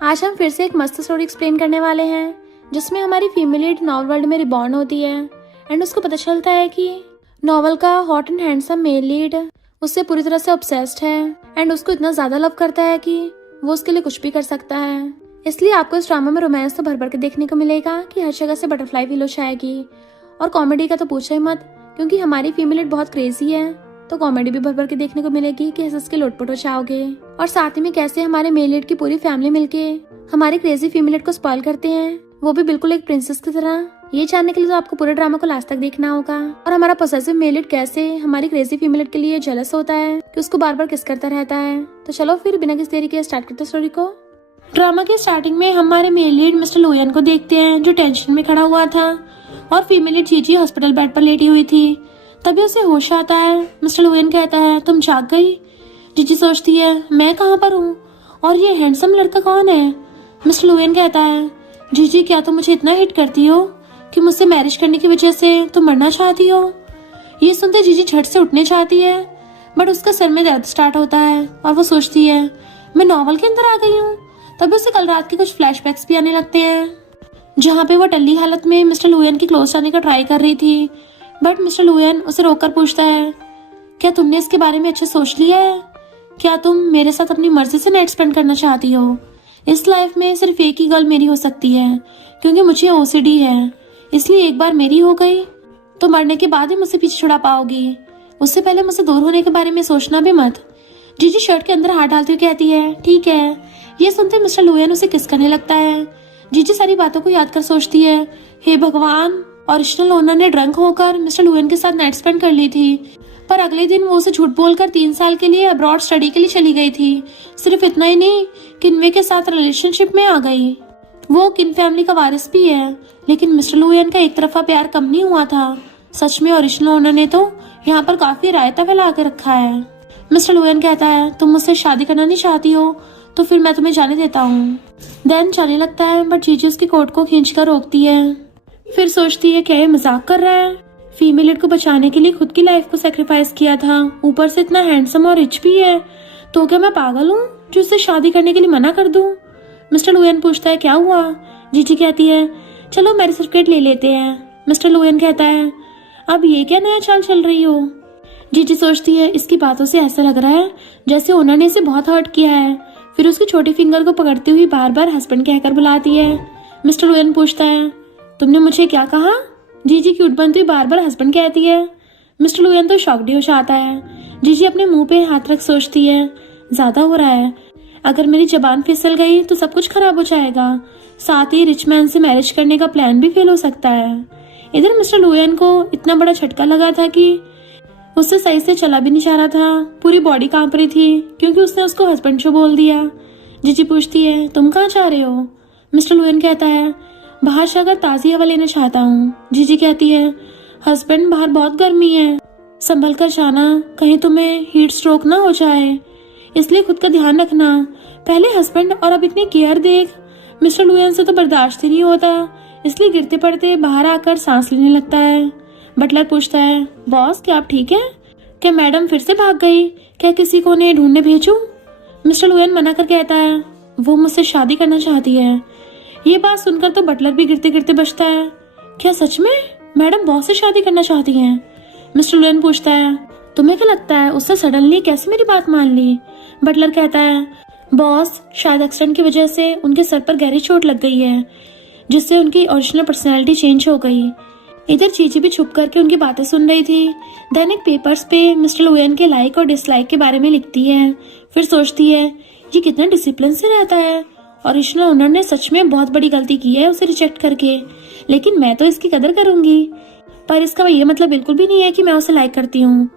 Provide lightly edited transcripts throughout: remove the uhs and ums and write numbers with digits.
आज हम फिर से एक मस्त स्टोरी एक्सप्लेन करने वाले हैं जिसमें हमारी फीमेल लीड नॉवल वर्ल्ड में रिबॉर्न होती है एंड उसको पता चलता है कि नॉवल का hot and handsome male lead उससे पूरी तरह से ऑब्सेस्ड है एंड उसको इतना ज्यादा लव करता है कि वो उसके लिए कुछ भी कर सकता है। इसलिए आपको इस ड्रामा में रोमांस तो भर भर के देखने को मिलेगा कि हर जगह से बटरफ्लाई फील हो जाएगी। और कॉमेडी का तो पूछो ही मत, क्योंकि हमारी फीमेल लीड बहुत क्रेजी है, तो कॉमेडी भी भर भर के देखने को मिलेगी कि हंस के लोटपोट हो जाओगे। और साथ ही में कैसे हमारे मेल लीड की पूरी फैमिली मिलके हमारी क्रेजी फीमेल लीड को स्पॉइल करते हैं, वो भी बिल्कुल एक प्रिंसेस की तरह। ये जानने के लिए तो आपको पूरे ड्रामा को लास्ट तक देखना होगा। और हमारा पोसेसिव मेल लीड कैसे हमारी क्रेजी फीमेल लीड के लिए जेलस होता है कि उसको बार बार किस करता रहता है। तो चलो फिर बिना किसी देरी के स्टार्ट करते स्टोरी को। ड्रामा के स्टार्टिंग में हमारे मेल लीड मिस्टर लोयन को देखते हैं जो टेंशन में खड़ा हुआ था और फीमेल लीड जीजी हॉस्पिटल बेड पर लेटी हुई थी। तभी उसे होश आता है। मिस्टर लोयन कहता है, तुम जाग गई? जीजी सोचती है, मैं कहाँ पर हूँ और ये हैंडसम लड़का कौन है? मिस्टर लोयन कहता है, जीजी क्या तुम मुझे इतना हिट करती हो कि मुझसे मैरिज करने की वजह से तुम मरना चाहती हो? ये सुनते जीजी झट से उठने चाहती है बट उसका सर में दर्द स्टार्ट होता है और वो सोचती है मैं नॉवल के अंदर आ गई हूँ। तभी उसे कल रात के कुछ फ्लैशबैक्स भी आने लगते हैं जहाँ पे वो टल्ली हालत में मिस्टर लोयन की क्लोज जाने का ट्राई कर रही थी। बट मिस्टर लोयन उसे रोककर पूछता है, क्या तुमने इसके बारे में अच्छा सोच लिया है? क्या तुम मेरे साथ अपनी मर्जी से नाइट स्पेंड करना चाहती हो? इस लाइफ में सिर्फ एक ही गर्ल मेरी हो सकती है क्योंकि मुझे ओसीडी है, इसलिए एक बार मेरी हो गई तो मरने के बाद ही मुझसे पीछे छुड़ा पाओगी। उससे पहले मुझसे दूर होने के बारे में सोचना भी मत। जीजी शर्ट के अंदर हाथ डालती हुई कहती है, ठीक है। ये सुनते मिस्टर लोयन उसे किस करने लगता है। जीजी सारी बातों को याद कर सोचती है, हे भगवान, ओरिजिनल ओनर ने ड्रंक होकर मिस्टर लोयन के साथ नाइट स्पेंड कर ली थी, पर अगले दिन वो उसे झूठ बोलकर 3 साल के लिए अब्रॉड स्टडी के लिए चली गई थी। सिर्फ इतना ही नहीं, किन्वे के साथ रिलेशनशिप में आ गई। वो किन फैमिली का वारिस भी है, लेकिन मिस्टर लोयन का एक तरफा प्यार कम नहीं हुआ था। सच में ओरिजिनल ओनर ने तो यहाँ पर काफी रायता फैला के रखा है। मिस्टर लोयन कहता है, तुम मुझसे शादी करना नहीं चाहती हो तो फिर मैं तुम्हें जाने देता हूँ। देन जाने लगता है बट जीजी उसकी कोट को खींचकर रोकती है। फिर सोचती है, क्या ये मजाक कर रहा है? फीमेल लीड को बचाने के लिए खुद की लाइफ को सेक्रीफाइस किया था, ऊपर से इतना हैंडसम और रिच भी है, तो क्या मैं पागल हूँ जो उससे शादी करने के लिए मना कर दूँ? मिस्टर लोयन पूछता है, क्या हुआ? जीजी कहती है, चलो मैरिज सर्टिफिकेट ले लेते हैं। मिस्टर लोयन कहता है, अब ये क्या नया चाल चल रही हो? जीजी सोचती है, इसकी बातों से ऐसा लग रहा है जैसे ओनर ने इसे बहुत हर्ट किया है। फिर उसकी छोटी फिंगर को पकड़ती हुई बार बार हस्बैंड कहकर बुलाती है। मिस्टर लोयन पूछता है, तुमने मुझे क्या कहा? जीजी क्यूट बनती हुई बार बार हस्बैंड कहती है। मिस्टर लोयन तो शॉक्ड हो जाता है। जीजी अपने मुंह पे हाथ रख सोचती है, ज्यादा हो रहा है, अगर मेरी जबान फिसल गई तो सब कुछ खराब हो जाएगा, साथ ही रिच मैन से मैरिज करने का प्लान भी फेल हो सकता है। इधर मिस्टर लोयन को इतना बड़ा झटका लगा था कि उससे सही से चला भी नहीं जा रहा था, पूरी बॉडी कांप रही थी क्योंकि उसने उसको हस्बैंड जो बोल दिया। जीजी पूछती है, तुम कहाँ जा रहे हो? मिस्टर लोयन कहता है, बाहर जाकर ताज़ी हवा लेना चाहता हूँ। जीजी कहती है, हस्बैंड बाहर बहुत गर्मी है, संभल कर जाना, कहीं तुम्हें हीट स्ट्रोक ना हो जाए, इसलिए खुद का ध्यान रखना। पहले हस्बैंड और अब इतनी केयर देख। मिस्टर लोयन से तो बर्दाश्त ही नहीं होता, इसलिए गिरते पड़ते बाहर आकर सांस लेने लगता है। बटलर पूछता है, बॉस क्या आप ठीक है? क्या मैडम फिर से भाग गई? क्या किसी को उन्हें ढूंढने भेजूं? मिस्टर लोयन मना कर कहता है, वो मुझसे शादी करना चाहती है। ये बात सुनकर तो बटलर भी गिरते गिरते बचता है, क्या सच में मैडम बॉस से शादी करना चाहती हैं? मिस्टर लोयन पूछता है, तुम्हें क्या लगता है उससे सडनली कैसे मेरी बात मान ली? बटलर कहता है, बॉस शायद एक्सीडेंट की वजह से उनके सर पर गहरी चोट लग गई है जिससे उनकी ओरिजिनल पर्सनैलिटी चेंज हो गई। इधर जीजी भी छुप करके उनकी बातें सुन रही थी। दैनिक पेपर्स पे मिस्टर लोयन के लाइक और डिसलाइक के बारे में लिखती है। फिर सोचती है, ये कितना डिसिप्लिन से रहता है, ओरिजिनल ओनर ने सच में बहुत बड़ी गलती की है उसे रिजेक्ट करके, लेकिन मैं तो इसकी कदर करूंगी। पर इसका ये मतलब बिल्कुल भी नहीं है कि मैं उसे लाइक करती हूँ।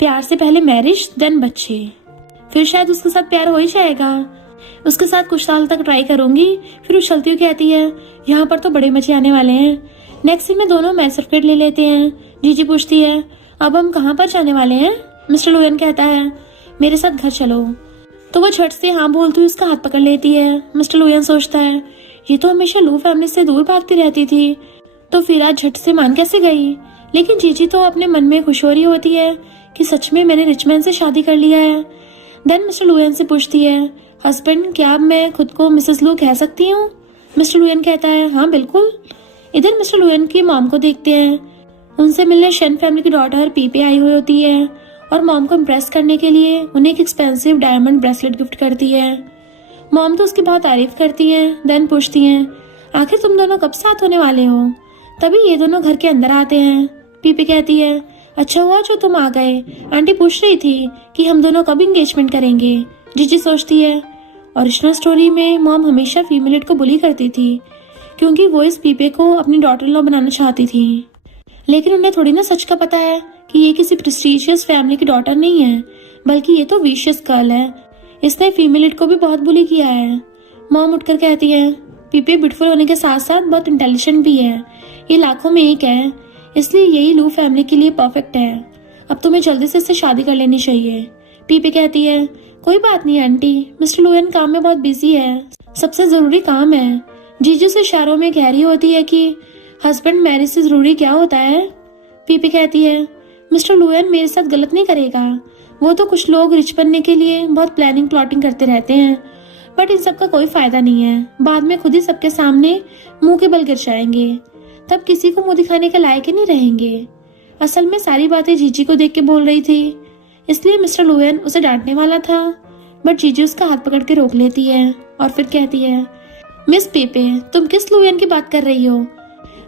प्यार से पहले मैरिज देन बच्चे, फिर शायद उसके साथ प्यार हो ही जाएगा। उसके साथ कुछ साल तक ट्राई करूंगी। फिर उछलती हुई कहती है, यहाँ पर तो बड़े मजे आने वाले हैं। नेक्स्ट सीन में दोनों मैरिज सर्टिफिकेट ले लेते हैं। जीजी पूछती है, अब हम कहाँ पर जाने वाले हैं? मिस्टर लोयन कहता है, मेरे साथ घर चलो। तो वो झट से हाँ बोलती हुई उसका हाथ पकड़ लेती है। मिस्टर लोयन सोचता है, ये तो हमेशा लू फैमिली से दूर भागती रहती थी, तो फिर आज झट से मान कैसे गई? लेकिन जीजी तो अपने मन में खुश हो रही होती है कि सच में मैंने रिच मैन से शादी कर लिया है। देन मिस्टर लुएन से पूछती है, हस्बैंड क्या अब मैं खुद को मिसेस लू कह सकती हूँ? मिस्टर लुएन कहता है, हाँ बिल्कुल। इधर मिस्टर लुएन की मॉम को देखते हैं। उनसे मिलने शन फैमिली की डॉटर पीपे आई हुई होती है और मॉम को इम्प्रेस करने के लिए उन्हें एक एक्सपेंसिव डायमंड ब्रेसलेट गिफ्ट करती है। मॉम तो उसकी बहुत तारीफ करती है। देन पूछती हैं, आखिर तुम दोनों कब साथ होने वाले हो? तभी ये दोनों घर के अंदर आते हैं। पीपे कहती है, अच्छा हुआ जो तुम आ गए। आंटी पूछ रही थी कि हम दोनों कब एंगेजमेंट करेंगे। जीजी सोचती है, ओरिजिनल स्टोरी में मॉम हमेशा फीमेल को बुली करती थी क्योंकि वो इस पीपे को अपनी डॉटर लॉ बनाना चाहती थी, लेकिन उन्हें थोड़ी ना सच का पता है कि ये किसी प्रेस्टीजियस फैमिली की डॉटर नहीं है, बल्कि ये तो विशियस गर्ल है। इसने फीमेल को भी बहुत बुली किया है। मॉम उठकर कहती है, पीपे ब्यूटीफुल होने के साथ साथ बहुत इंटेलिजेंट भी है। ये लाखों में एक है, इसलिए यही लू फैमिली के लिए परफेक्ट है। अब तुम्हें जल्दी से इससे शादी कर लेनी चाहिए। पीपे कहती है, कोई बात नहीं आंटी, मिस्टर लुएन काम में बहुत बिजी है, सबसे जरूरी काम है। जीजू से इशारों में कह रही होती है कि हस्बैंड मैरिज से जरूरी क्या होता है। पीपे कहती है, मिस्टर लुएन मेरे साथ गलत नहीं करेगा। वो तो कुछ लोग रिच बनने के लिए बहुत प्लानिंग प्लॉटिंग करते रहते हैं, बट इन सब का कोई फायदा नहीं है। बाद में खुद ही सबके सामने मुंह के बल गिर जाएंगे, तब किसी को मुंह दिखाने के लायक ही नहीं रहेंगे। असल में सारी बातें जीजी को देख के बोल रही थी, इसलिए मिस्टर लुएन उसे डांटने वाला था, बट जीजी उसका हाथ पकड़ के रोक लेती है और फिर कहती है, मिस पीपे, तुम किस लुएन की बात कर रही हो?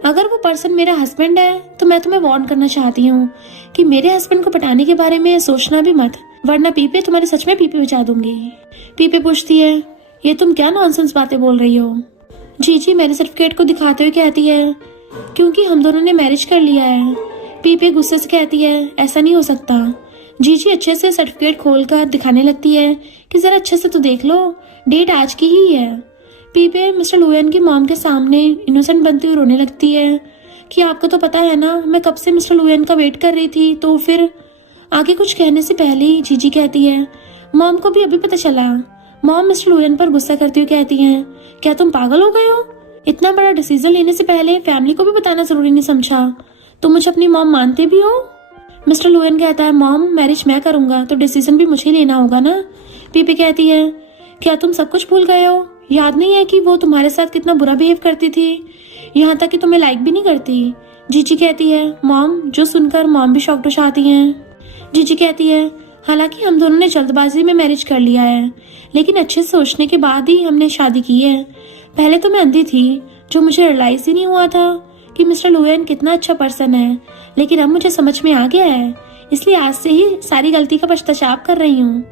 अगर वो पर्सन मेरा हस्बैंड है तो मैं तुम्हें वार्न करना चाहती हूँ कि मेरे हस्बैंड को पटाने के बारे में सोचना भी मत, वरना पीपे तुम्हारे सच में पीपे बचा दूंगी। पीपे पूछती है, ये तुम क्या नॉनसेंस बातें बोल रही हो? जीजी मेरे सर्टिफिकेट को दिखाते हुए कहती है, क्योंकि हम दोनों ने मैरिज कर लिया है। पीपे गुस्से से कहती है, ऐसा नहीं हो सकता। जीजी अच्छे से सर्टिफिकेट खोलकर दिखाने लगती है कि जरा अच्छे से तो देख लो, डेट आज की ही है। पीपे मिस्टर लुएन की मॉम के सामने इनोसेंट बनती हुई रोने लगती है कि आपको तो पता है ना, मैं कब से मिस्टर लुएन का वेट कर रही थी। तो फिर आगे कुछ कहने से पहले ही जीजी कहती है, मॉम को भी अभी पता चला। मॉम मिस्टर लुएन पर गुस्सा करती हुई कहती हैं, क्या तुम पागल हो गए हो? इतना बड़ा डिसीजन लेने से पहले फैमिली को भी बताना जरूरी नहीं समझा? तुम मुझे अपनी मॉम मानते भी हो? मिस्टर लुएन कहता है, मॉम मैरिज मैं करूंगा तो डिसीजन भी मुझे लेना होगा ना। पीपे कहती है, क्या तुम सब कुछ भूल गए हो? याद नहीं है कि वो तुम्हारे साथ कितना बुरा बिहेव करती थी, यहाँ तक कि तुम्हें लाइक भी नहीं करती? जीजी कहती है, मॉम, जो सुनकर मॉम भी शॉक्ड हो जाती हैं। जीजी कहती है, हालांकि हम दोनों ने जल्दबाजी में मैरिज कर लिया है, लेकिन अच्छे से सोचने के बाद ही हमने शादी की है। पहले तो मैं अंधी थी, जो मुझे रियलाइज ही नहीं हुआ था कि मिस्टर लुएन कितना अच्छा पर्सन है, लेकिन अब मुझे समझ में आ गया है, इसलिए आज से ही सारी गलती का पश्चाताप कर रही हूँ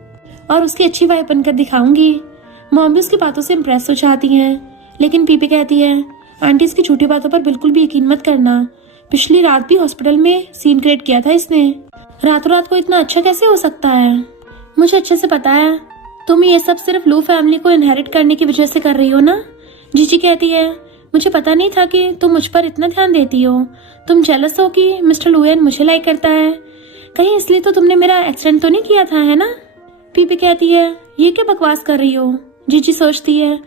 और उसकी अच्छी वाइफ बनकर दिखाऊंगी। मॉम भी उसकी बातों से इम्प्रेस हो जाती हैं, लेकिन पीपे कहती है, आंटी इसकी झूठी बातों पर बिल्कुल भी यकीन मत करना। पिछली रात भी हॉस्पिटल में सीन क्रिएट किया था इसने, रातों रात को इतना अच्छा कैसे हो सकता है? मुझे अच्छे से पता है तुम ये सब सिर्फ लू फैमिली को इनहेरिट करने की वजह से कर रही हो ना। जीजी कहती है, मुझे पता नहीं था कि तुम मुझ पर इतना ध्यान देती हो। तुम जेलस हो कि मिस्टर लुएन मुझे लाइक करता है, कहीं इसलिए तो तुमने मेरा एक्सीडेंट तो नहीं किया था, है ना? पीपे कहती है, ये क्या बकवास कर रही हो? जीजी सोचती है,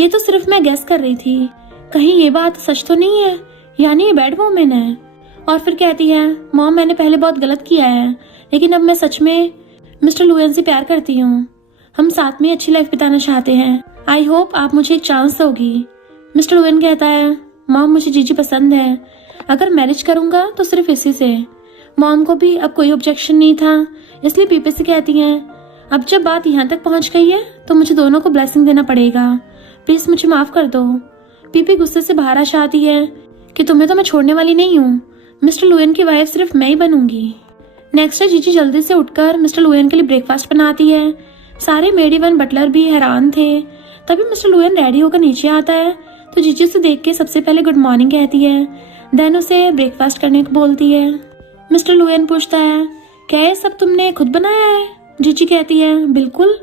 ये तो सिर्फ मैं गेस कर रही थी, कहीं ये बात सच तो नहीं है, यानी ये बैड वुमन है। और फिर कहती है, मॉम मैंने पहले बहुत गलत किया है, लेकिन अब मैं सच में मिस्टर लुएन से प्यार करती हूँ। हम साथ में अच्छी लाइफ बिताना चाहते हैं। आई होप आप मुझे एक चांस दोगी। मिस्टर लुएन कहता है, मॉम मुझे जीजी पसंद है, अगर मैरिज करूंगा तो सिर्फ इसी से। मॉम को भी अब कोई ऑब्जेक्शन नहीं था, इसलिए पीपे से कहती हैं, अब जब बात यहाँ तक पहुँच गई है तो मुझे दोनों को ब्लेसिंग देना पड़ेगा, प्लीज मुझे माफ कर दो। पीपे गुस्से से बाहर आ जाती है कि तुम्हें तो मैं छोड़ने वाली नहीं हूँ, मिस्टर लुएन की वाइफ सिर्फ मैं ही बनूंगी। नेक्स्ट डे जीजी जल्दी से उठकर मिस्टर लुएन के लिए ब्रेकफास्ट बनाती है। सारे मेड इवन बटलर भी हैरान थे। तभी मिस्टर लुएन रेडी होकर नीचे आता है तो जीजी उसे देख के सबसे पहले गुड मॉर्निंग कहती है, देन उसे ब्रेकफास्ट करने को बोलती है। मिस्टर लुएन पूछता है, क्या ये सब तुमने खुद बनाया है? जीजी कहती है, बिल्कुल,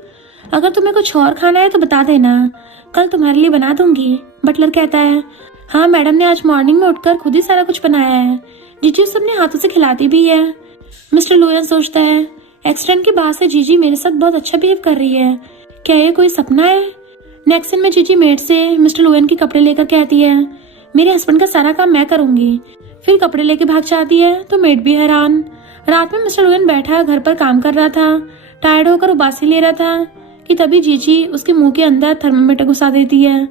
अगर तुम्हें कुछ और खाना है तो बता देना, कल तुम्हारे लिए बना दूंगी। बटलर कहता है, हाँ मैडम ने आज मॉर्निंग में उठकर खुद ही सारा कुछ बनाया है। जीजी उसे अपने हाथों से खिलाती भी है। मिस्टर लुएन सोचता है, एक्सीडेंट के बाद से जीजी मेरे साथ बहुत अच्छा बिहेव कर रही है, क्या ये कोई सपना है? नेक्स्ट सीन में जीजी मेड से मिस्टर लुएन के कपड़े लेकर कहती है, मेरे हस्बैंड का सारा काम मैं करूंगी। फिर कपड़े लेके भाग जाती है तो मेड भी हैरान। रात में मिस्टर लुएन बैठा घर पर काम कर रहा था। टायर्ड होकर उबासी ले रहा था कि तभी जीजी उसके मुंह के अंदर थर्मामीटर घुसा देती है।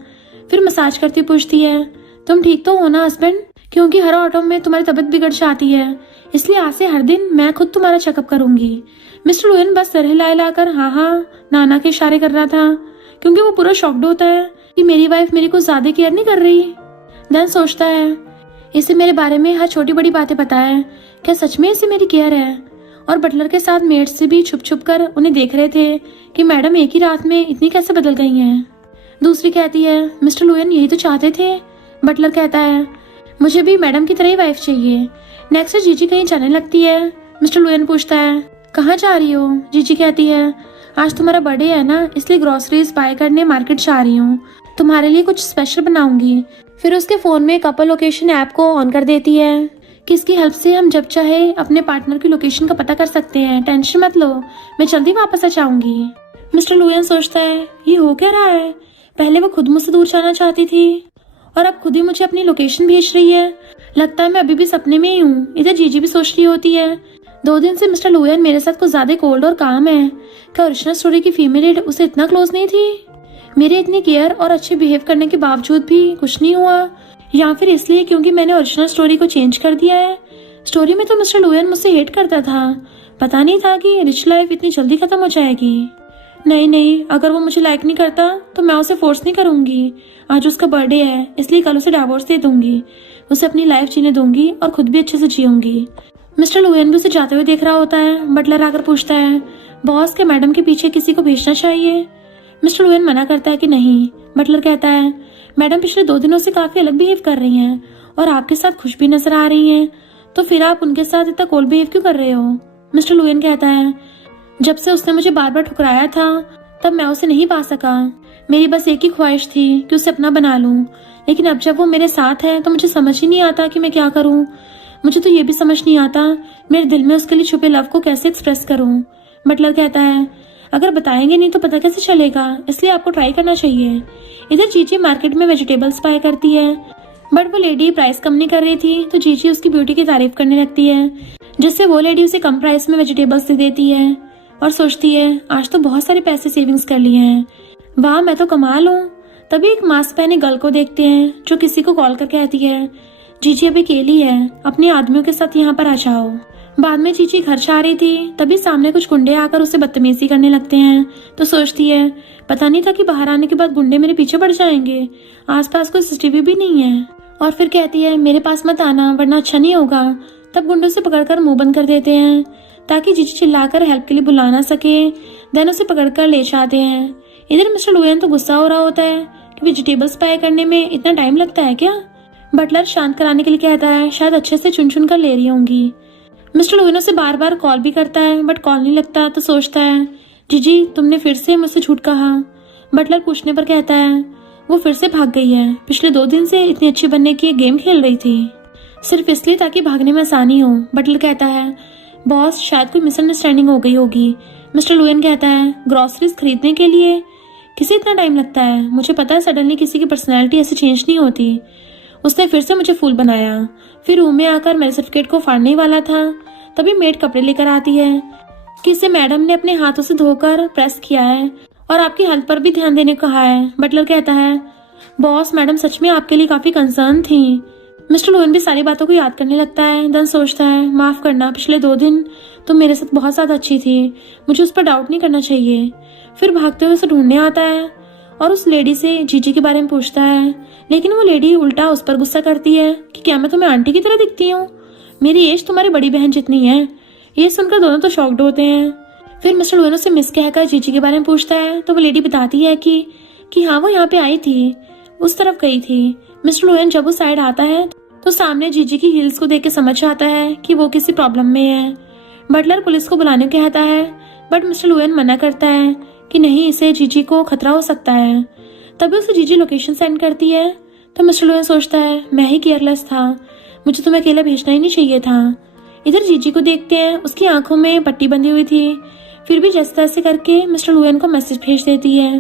फिर मसाज करती पूछती है, तुम ठीक तो हो ना हस्बैंड? क्योंकि हर ऑटो में तुम्हारी तबीयत बिगड़ जाती है, इसलिए आज से हर दिन मैं खुद तुम्हारा चेकअप करूंगी। मिस्टर लुएन बस सर हिलाकर हाँ नाना के इशारे कर रहा था, क्योंकि वो पूरा शॉक्ड होता है कि मेरी वाइफ मेरी कुछ ज्यादा केयर नहीं कर रही। देन सोचता है, इसे मेरे बारे में हर छोटी बड़ी बातें पता है, क्या सच में इसे मेरी केयर है? और बटलर के साथ मेड से भी छुप छुप कर उन्हें देख रहे थे कि मैडम एक ही रात में इतनी कैसे बदल गई हैं। दूसरी कहती है, मिस्टर लुएन यही तो चाहते थे। बटलर कहता है, मुझे भी मैडम की तरह ही वाइफ चाहिए। नेक्स्ट जीजी कहीं जाने लगती है। मिस्टर लुएन पूछता है, कहाँ जा रही हो? जीजी कहती है, आज तुम्हारा बर्थडे है ना, इसलिए ग्रोसरीज बाय करने मार्केट जा रही हूँ, तुम्हारे लिए कुछ स्पेशल बनाऊंगी। फिर उसके फोन में कपल लोकेशन ऐप को ऑन कर देती है कि इसकी हेल्प से हम जब चाहे अपने पार्टनर की लोकेशन का पता कर सकते हैं। टेंशन मत लो, मैं जल्दी वापस आ जाऊंगी। मिस्टर लुएन सोचता है, ये हो क्या रहा है? पहले वो खुद मुझसे दूर जाना चाहती थी और अब खुद ही मुझे अपनी लोकेशन भेज रही है। लगता है मैं अभी भी सपने में ही हूँ। इधर जीजी भी सोच रही होती है, 2 दिन से मिस्टर लुएन मेरे साथ कुछ ज्यादा कोल्ड और काम है। क्या ओरिजिनल स्टोरी की फीमेल लीड उसे इतना क्लोज नहीं थी? मेरे इतनी केयर और अच्छे बिहेव करने के बावजूद भी कुछ नहीं हुआ, या फिर इसलिए क्योंकि मैंने ओरिजिनल स्टोरी को चेंज कर दिया है? स्टोरी में तो मिस्टर लुएन मुझसे हेट करता था, पता नहीं था कि रिच लाइफ इतनी जल्दी खत्म हो जाएगी। नहीं, अगर वो मुझे लाइक नहीं करता तो मैं उसे फोर्स नहीं करूंगी। आज उसका बर्थडे है, इसलिए कल उसे डिवोर्स दे दूंगी, उसे अपनी लाइफ जीने दूंगी और खुद भी अच्छे से जीऊंगी। मिस्टर लुएन भी उसे जाते हुए देख रहा होता है। बटलर आकर पूछता है, बॉस के मैडम के पीछे किसी को भेजना चाहिए? मिस्टर लुएन मना करता है कि नहीं। बटलर कहता है, मैडम पिछले 2 दिनों से काफी अलग बिहेव कर रही हैं और आपके साथ खुश भी नजर आ रही हैं, तो फिर आप उनके साथ इतना कोल्ड बिहेव क्यों कर रहे हो? मिस्टर लुएन कहता है, जब से उसने मुझे बार बार ठुकराया था तब मैं उसे नहीं पा सका। मेरी बस एक ही ख्वाहिश थी कि उसे अपना बना लूं, लेकिन अब जब वो मेरे साथ है तो मुझे समझ ही नहीं आता कि मैं क्या करूं। मुझे तो ये भी समझ नहीं आता मेरे दिल में उसके लिए छुपे लव को कैसे एक्सप्रेस करूं। बटलर कहता है, अगर बताएंगे नहीं तो पता कैसे चलेगा, इसलिए आपको ट्राई करना चाहिए। इधर जीजी मार्केट में वेजिटेबल्स बाय करती है, बट वो लेडी प्राइस कम नहीं कर रही थी, तो जीजी उसकी ब्यूटी की तारीफ करने लगती है, जिससे वो लेडी उसे कम प्राइस में वेजिटेबल्स दे देती है और सोचती है, आज तो बहुत सारे पैसे सेविंग्स कर लिए हैं, वाह मैं तो कमाल हूँ। तभी एक मास्क पहने गर्ल को देखते हैं जो किसी को कॉल कर कहती है, जीजी अभी अकेली है, अपने आदमियों के साथ यहाँ पर आ जाओ। बाद में जीजी घर जा रही थी, तभी सामने कुछ गुंडे आकर उसे बदतमीजी करने लगते हैं, तो सोचती है, पता नहीं था कि बाहर आने के बाद गुंडे मेरे पीछे पड़ जाएंगे, आसपास कोई सीसीटीवी भी नहीं है। और फिर कहती है, मेरे पास मत आना वरना अच्छा नहीं होगा। तब गुंडों से पकड़कर मुंह बंद कर देते हैं ताकि जीजी चिल्लाकर हेल्प के लिए बुला ना सके। देन उसे पकड़कर ले जाते हैं। इधर मिस्टर लुएन तो गुस्सा हो रहा होता है कि वेजिटेबल्स बाय करने में इतना टाइम लगता है क्या? बटलर शांत कराने के लिए कहता है, शायद अच्छे से चुन चुन कर ले रही होंगी। मिस्टर लुएन उसे बार बार कॉल भी करता है बट कॉल नहीं लगता, तो सोचता है, जीजी तुमने फिर से मुझसे झूठ कहा। बटलर पूछने पर कहता है, वो फिर से भाग गई है, पिछले 2 दिन से इतनी अच्छी बनने की गेम खेल रही थी, सिर्फ इसलिए ताकि भागने में आसानी हो। बटलर कहता है, बॉस शायद कोई मिसअंडरस्टैंडिंग हो गई होगी। मिस्टर लुएन कहता है, ग्रोसरीज खरीदने के लिए किसे इतना टाइम लगता है? मुझे पता है सडनली किसी की पर्सनैलिटी ऐसे चेंज नहीं होती। उसने फिर से मुझे फूल बनाया, फिर रूम में आकर मेरे सर्टिफिकेट को फाड़ने ही वाला था, तभी मेड कपड़े लेकर आती है कि इसे मैडम ने अपने हाथों से धोकर प्रेस किया है और आपकी हेल्थ पर भी ध्यान देने को कहा है। बटलर कहता है, बॉस मैडम सच में आपके लिए काफी कंसर्न थी। मिस्टर लुएन भी सारी बातों को याद करने लगता है। देन सोचता है, माफ करना, पिछले 2 दिन तो मेरे साथ बहुत ज्यादा अच्छी थी, मुझे उस पर डाउट नहीं करना चाहिए। फिर भागते हुए उसे ढूंढने आता है और उस लेडी से जीजी के बारे में पूछता है, लेकिन वो लेडी उल्टा उस पर गुस्सा करती है कि क्या मैं तुम्हें आंटी की तरह दिखती हूँ? मेरी एज तुम्हारी बड़ी बहन जितनी है। ये सुनकर दोनों तो शॉक्ड होते हैं। फिर मिस्टर लुएन से मिस कहकर जीजी के बारे में पूछता है, तो वो लेडी बताती है कि हाँ वो यहाँ पे आई थी, उस तरफ गई थी। मिस्टर लुएन जब उस साइड आता है तो सामने जीजी की हील्स को देख के समझ आता है कि वो किसी प्रॉब्लम में है। बटलर पुलिस को बुलाने को कहता है बट मिस्टर लुएन मना करता है कि नहीं, इसे जीजी को खतरा हो सकता है। तभी उसे जीजी लोकेशन सेंड करती है, तो मिस्टर लुएन सोचता है, मैं ही केयरलेस था, मुझे तुम्हें अकेला भेजना ही नहीं चाहिए था। इधर जीजी को देखते हैं, उसकी आंखों में पट्टी बंधी हुई थी, फिर भी जैसे तैसे करके मिस्टर लुएन को मैसेज भेज देती है।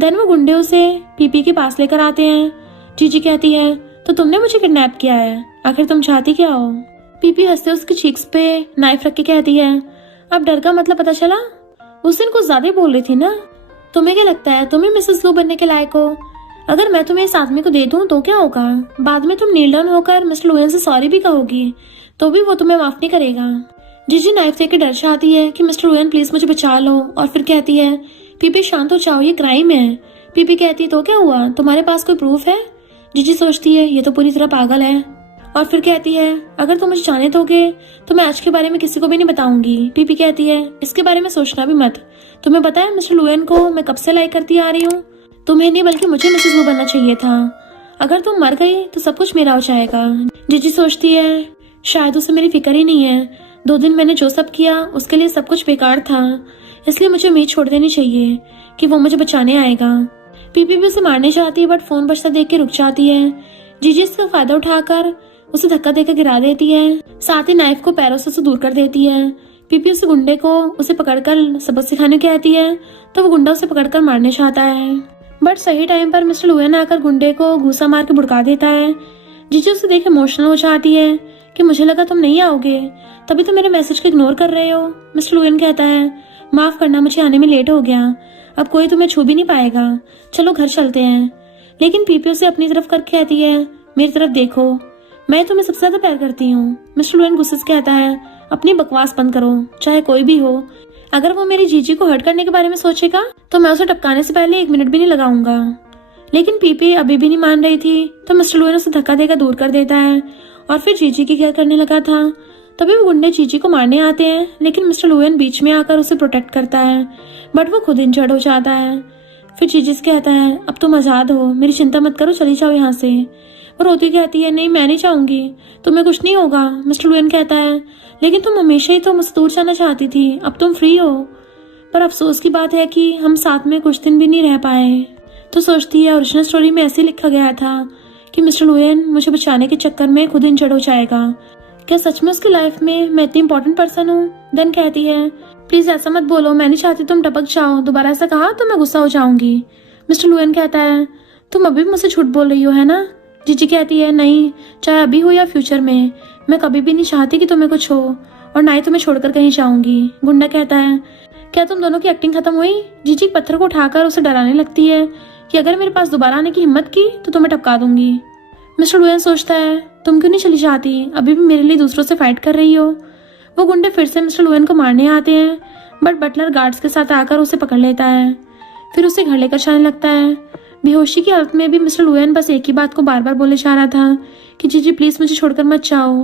देन वो गुंडे उसे पीपी के पास लेकर आते हैं। जीजी कहती है, तो तुमने मुझे किडनैप किया है, आखिर तुम चाहती क्या हो? पीपी हंसते उसकी चीक्स पे नाइफ रख के कहती है, अब डर का मतलब पता चला? उस दिन कुछ ज्यादा ही बोल रही थी ना। तुम्हें क्या लगता है तुम्हें मिसेस लू बनने के लायक हो? अगर मैं तुम्हें इस आदमी को दे दूं तो क्या होगा? बाद में तुम नील डाउन होकर मिस्टर लुएन से सॉरी भी कहोगी तो भी वो तुम्हें माफ नहीं करेगा। जीजी नाइफ देख के डर से आती है कि मिस्टर लुएन प्लीज मुझे बचा लो, और फिर कहती है पीपी शांत हो जाओ, ये क्राइम है। पीपी कहती है तो क्या हुआ, तुम्हारे पास कोई प्रूफ है? जीजी सोचती है ये तो पूरी तरह पागल है, और फिर कहती है अगर तुम मुझे जाने दोगे तो मैं आज के बारे में किसी को भी नहीं बताऊंगी। पीपी कहती है इसके बारे में सोचना भी मत। तुम्हें पता है मिस्टर लुएन को मैं कब से लाइक करती आ रही हूँ। तुम्हें नहीं बल्कि मुझे मिसेस लू बनना चाहिए था। अगर तुम मर गई तो सब कुछ मेरा हो जाएगा। जीजी सोचती है शायद उसे मेरी फिक्र ही नहीं है। 2 दिन मैंने जो सब किया उसके लिए सब कुछ बेकार था, इसलिए मुझे उम्मीद छोड़ देनी चाहिए कि वो मुझे बचाने आएगा। पीपी भी उसे मारने चाहती है बट फोन बजता देख के रुक जाती है। जीजी इसका फायदा उठाकर उसे धक्का देकर गिरा देती है, साथ ही नाइफ को पैरों से उसे दूर कर देती है। पीपी उस गुंडे को उसे पकड़कर सबक सिखाने कहती है तो वो गुंडा उसे पकड़कर मारने चाहता है, बट सही टाइम पर मिस्टर लुएन आकर गुंडे को घूसा मार के भुड़का देता है। जीजी उसे देख इमोशनल हो जाती है कि मुझे लगा तुम नहीं आओगे, तभी तो मेरे मैसेज को इग्नोर कर रहे हो। मिस्टर लुएन कहता है माफ करना, मुझे आने में लेट हो गया, अब कोई तुम्हें छू भी नहीं पाएगा, चलो घर चलते हैं। लेकिन पीपी उसे अपनी तरफ कर कहती है मेरी तरफ देखो, मैं तुम्हें सबसे ज्यादा प्यार करती हूँ। मिस्टर लुएन गुस्से से कहता है अपनी बकवास बंद करो, चाहे कोई भी हो। अगर वो मेरी जीजी को हर्ट करने के बारे में सोचेगा तो मैं उसे टपकाने से पहले 1 मिनट भी नहीं लगाऊंगा। लेकिन पीपी अभी भी नहीं मान रही थी तो मिस्टर लुएन उसे धक्का देकर दूर कर देता है, और फिर जीजी की केयर करने लगा था। तभी वो गुंडे जीजी को मारने आते हैं, लेकिन मिस्टर लुएन बीच में आकर उसे प्रोटेक्ट करता है, बट वो खुद इंजर्ड हो जाता है। फिर जीजी से कहता है अब तुम आजाद हो, मेरी चिंता मत करो, चली जाओ यहाँ से। वो रोती कहती है नहीं मैं नहीं चाहूंगी, तुम्हें कुछ नहीं होगा। मिस्टर लुएन कहता है लेकिन तुम हमेशा ही तो मुझसे दूर जाना चाहती थी, अब तुम फ्री हो। पर अफसोस की बात है कि हम साथ में कुछ दिन भी नहीं रह पाए। तो सोचती है ओरिजिनल स्टोरी में ऐसे लिखा गया था कि मिस्टर लुएन मुझे बचाने के चक्कर में खुद इंजर्ड हो जाएगा। क्या सच में उसकी लाइफ में मैं इतनी इंपॉर्टेंट पर्सन हूँ? देन कहती है प्लीज ऐसा मत बोलो, मैं नहीं चाहती तुम टपक जाओ, दोबारा ऐसा कहा तो मैं गुस्सा हो जाऊंगी। मिस्टर लुएन कहता है तुम अभी भी मुझसे झूठ बोल रही हो है ना? जीजी कहती है नहीं, चाहे अभी हो या फ्यूचर में, मैं कभी भी नहीं चाहती कि तुम्हें कुछ हो, और ना ही तुम्हें छोड़कर कहीं जाऊंगी। गुंडा कहता है क्या तुम दोनों की एक्टिंग खत्म हुई? जीजी पत्थर को उठाकर उसे डराने लगती है कि अगर मेरे पास दोबारा आने की हिम्मत की तो तुम्हें टपका दूंगी। मिस्टर लुएन सोचता है तुम क्यों नहीं चली जाती, अभी भी मेरे लिए दूसरों से फाइट कर रही हो। वो गुंडे फिर से मिस्टर लुएन को मारने आते हैं, बट बटलर गार्ड्स के साथ आकर उसे पकड़ लेता है, फिर उसे घर लेकर जाने लगता है। बेहोशी की हालत में भी मिस्टर लुएन बस एक ही बात को बार बार बोले जा रहा था कि जीजी प्लीज मुझे छोड़कर मत जाओ।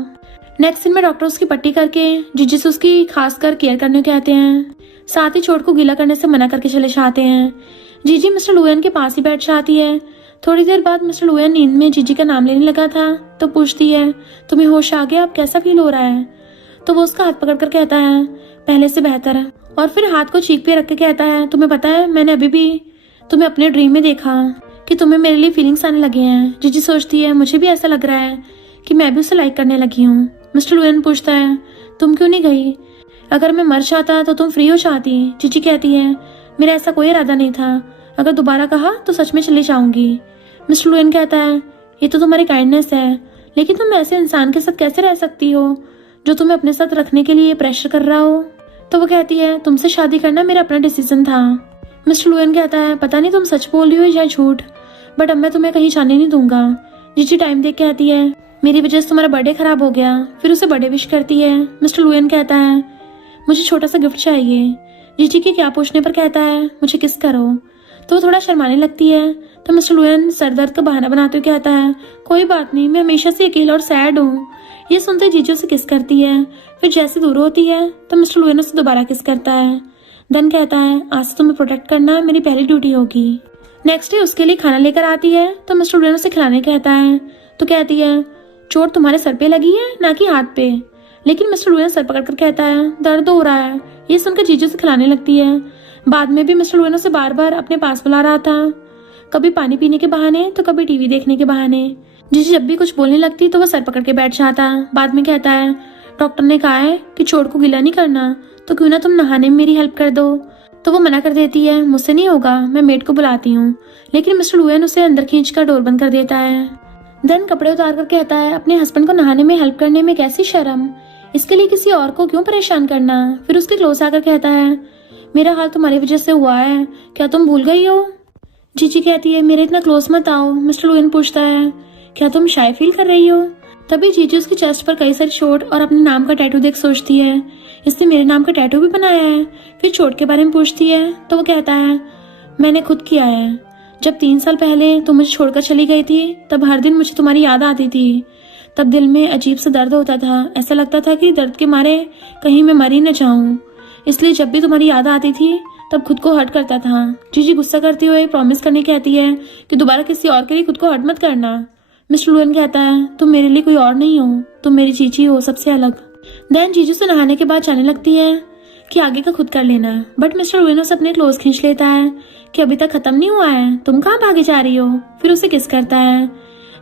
नेक्स्ट सीन में डॉक्टर उसकी पट्टी करके जीजी से उसकी खासकर केयर करने को कहते हैं, साथ ही चोट को गीला करने से मना करके चले जाते हैं। जीजी मिस्टर लुएन के पास ही बैठ जाती है। थोड़ी देर बाद मिस्टर लुएन नींद में जीजी का नाम लेने लगा था तो पूछती है तुम्हें होश आ गया, अब कैसा फील हो रहा है? तो वो उसका हाथ पकड़कर कहता है पहले से बेहतर है, और फिर हाथ को चीख पे रख के कहता है तुम्हें पता है मैंने अभी भी तुम्हें अपने ड्रीम में देखा कि तुम्हें मेरे लिए फीलिंग्स आने लगे हैं। जीजी सोचती है मुझे भी ऐसा लग रहा है कि मैं भी उसे लाइक करने लगी हूँ। मिस्टर लुएन पूछता है तुम क्यों नहीं गई? अगर मैं मर जाता तो तुम फ्री हो जाती। जीजी कहती है मेरा ऐसा कोई इरादा नहीं था, अगर दोबारा कहा तो सच में चली जाऊंगी। मिस्टर लुएन कहता है ये तो तुम्हारी काइंडनेस है, लेकिन तुम ऐसे इंसान के साथ कैसे रह सकती हो जो तुम्हें अपने साथ रखने के लिए प्रेशर कर रहा हो? तो वो कहती है तुमसे शादी करना मेरा अपना डिसीजन था। मिस्टर लुएन कहता है पता नहीं तुम सच बोल रही हो या झूठ, बट अब मैं तुम्हें कहीं जाने नहीं दूंगा। जीजी टाइम देख कहती है मेरी वजह से तुम्हारा बर्थडे खराब हो गया, फिर उसे बर्थडे विश करती है। मिस्टर लुएन कहता है मुझे छोटा सा गिफ्ट चाहिए। जीजी के क्या पूछने पर कहता है मुझे किस करो। तो वो थोड़ा शर्माने लगती है, तो मिस्टर लुएन सर दर्द का बहाना बनाते हुए कहता है कोई बात नहीं, मैं हमेशा से अकेला और सैड हूँ। ये सुनते जीजी उसे किस करती है, फिर जैसे दूर होती है तो मिस्टर लुएन उसे दोबारा किस करता है। देन कहता है आज से तुम्हें प्रोटेक्ट करना मेरी पहली ड्यूटी होगी। नेक्स्ट डे उसके लिए खाना लेकर आती है तो मिस्टर लुएन उसे खिलाने कहता है, तो कहती है चोट तुम्हारे सर पे लगी है ना कि हाथ पे। लेकिन मिस्टर लुएन सर पकड़कर कहता है दर्द हो रहा है। ये सुनकर जीजी उसे खिलाने लगती है। बाद में भी मिस्टर लुएन उसे बार बार अपने पास बुला रहा था, कभी पानी पीने के बहाने तो कभी टीवी देखने के बहाने। जीजी जब भी कुछ बोलने लगती तो वो सर पकड़ के बैठ जाता। बाद में कहता है डॉक्टर ने कहा है कि चोट को गीला नहीं करना, तो क्यों ना तुम नहाने में मेरी हेल्प कर दो। तो वो मना कर देती है मुझसे नहीं होगा, मैं मेड को बुलाती हूँ। लेकिन मिस्टर लुएन उसे अंदर खींचकर डोर बंद कर देता है। देन कपड़े उतार कर कहता है अपने हस्बैंड को नहाने में हेल्प करने में कैसी शर्म, इसके लिए किसी और को क्यों परेशान करना। फिर उसके क्लोज आकर कहता है मेरा हाल तुम्हारी वजह से हुआ है, क्या तुम भूल गई हो? जीजी कहती है मेरे इतना क्लोज मत आओ। मिस्टर लुएन पूछता है क्या तुम शाय फील कर रही हो? तभी जीजी उसकी चेस्ट पर कई सारी चोट और अपने नाम का टैटू देख सोचती है इसने मेरे नाम का टैटू भी बनाया है। फिर चोट के बारे में पूछती है तो वो कहता है मैंने खुद किया है। जब 3 साल पहले तुम मुझे छोड़कर चली गई थी तब हर दिन मुझे तुम्हारी याद आती थी। तब दिल में अजीब सा दर्द होता था, ऐसा लगता था कि दर्द के मारे कहीं मैं मर ही न जाऊं। इसलिए जब भी तुम्हारी याद आती थी तब खुद को हर्ट करता था। जीजी गुस्सा करते हुए प्रॉमिस करने कहती है कि दोबारा किसी और के लिए खुद को हर्ट मत करना। मिस्टर लुएन कहता है तुम मेरे लिए कोई और नहीं हो, तुम मेरी चीची हो, सबसे अलग। देन जीजू से नहाने के बाद जाने लगती है कि आगे का खुद कर लेना, बट मिस्टर लुएन उसे अपने क्लोज खींच लेता है कि अभी तक खत्म नहीं हुआ है, तुम कहाँ भागे जा रही हो। फिर उसे किस करता है।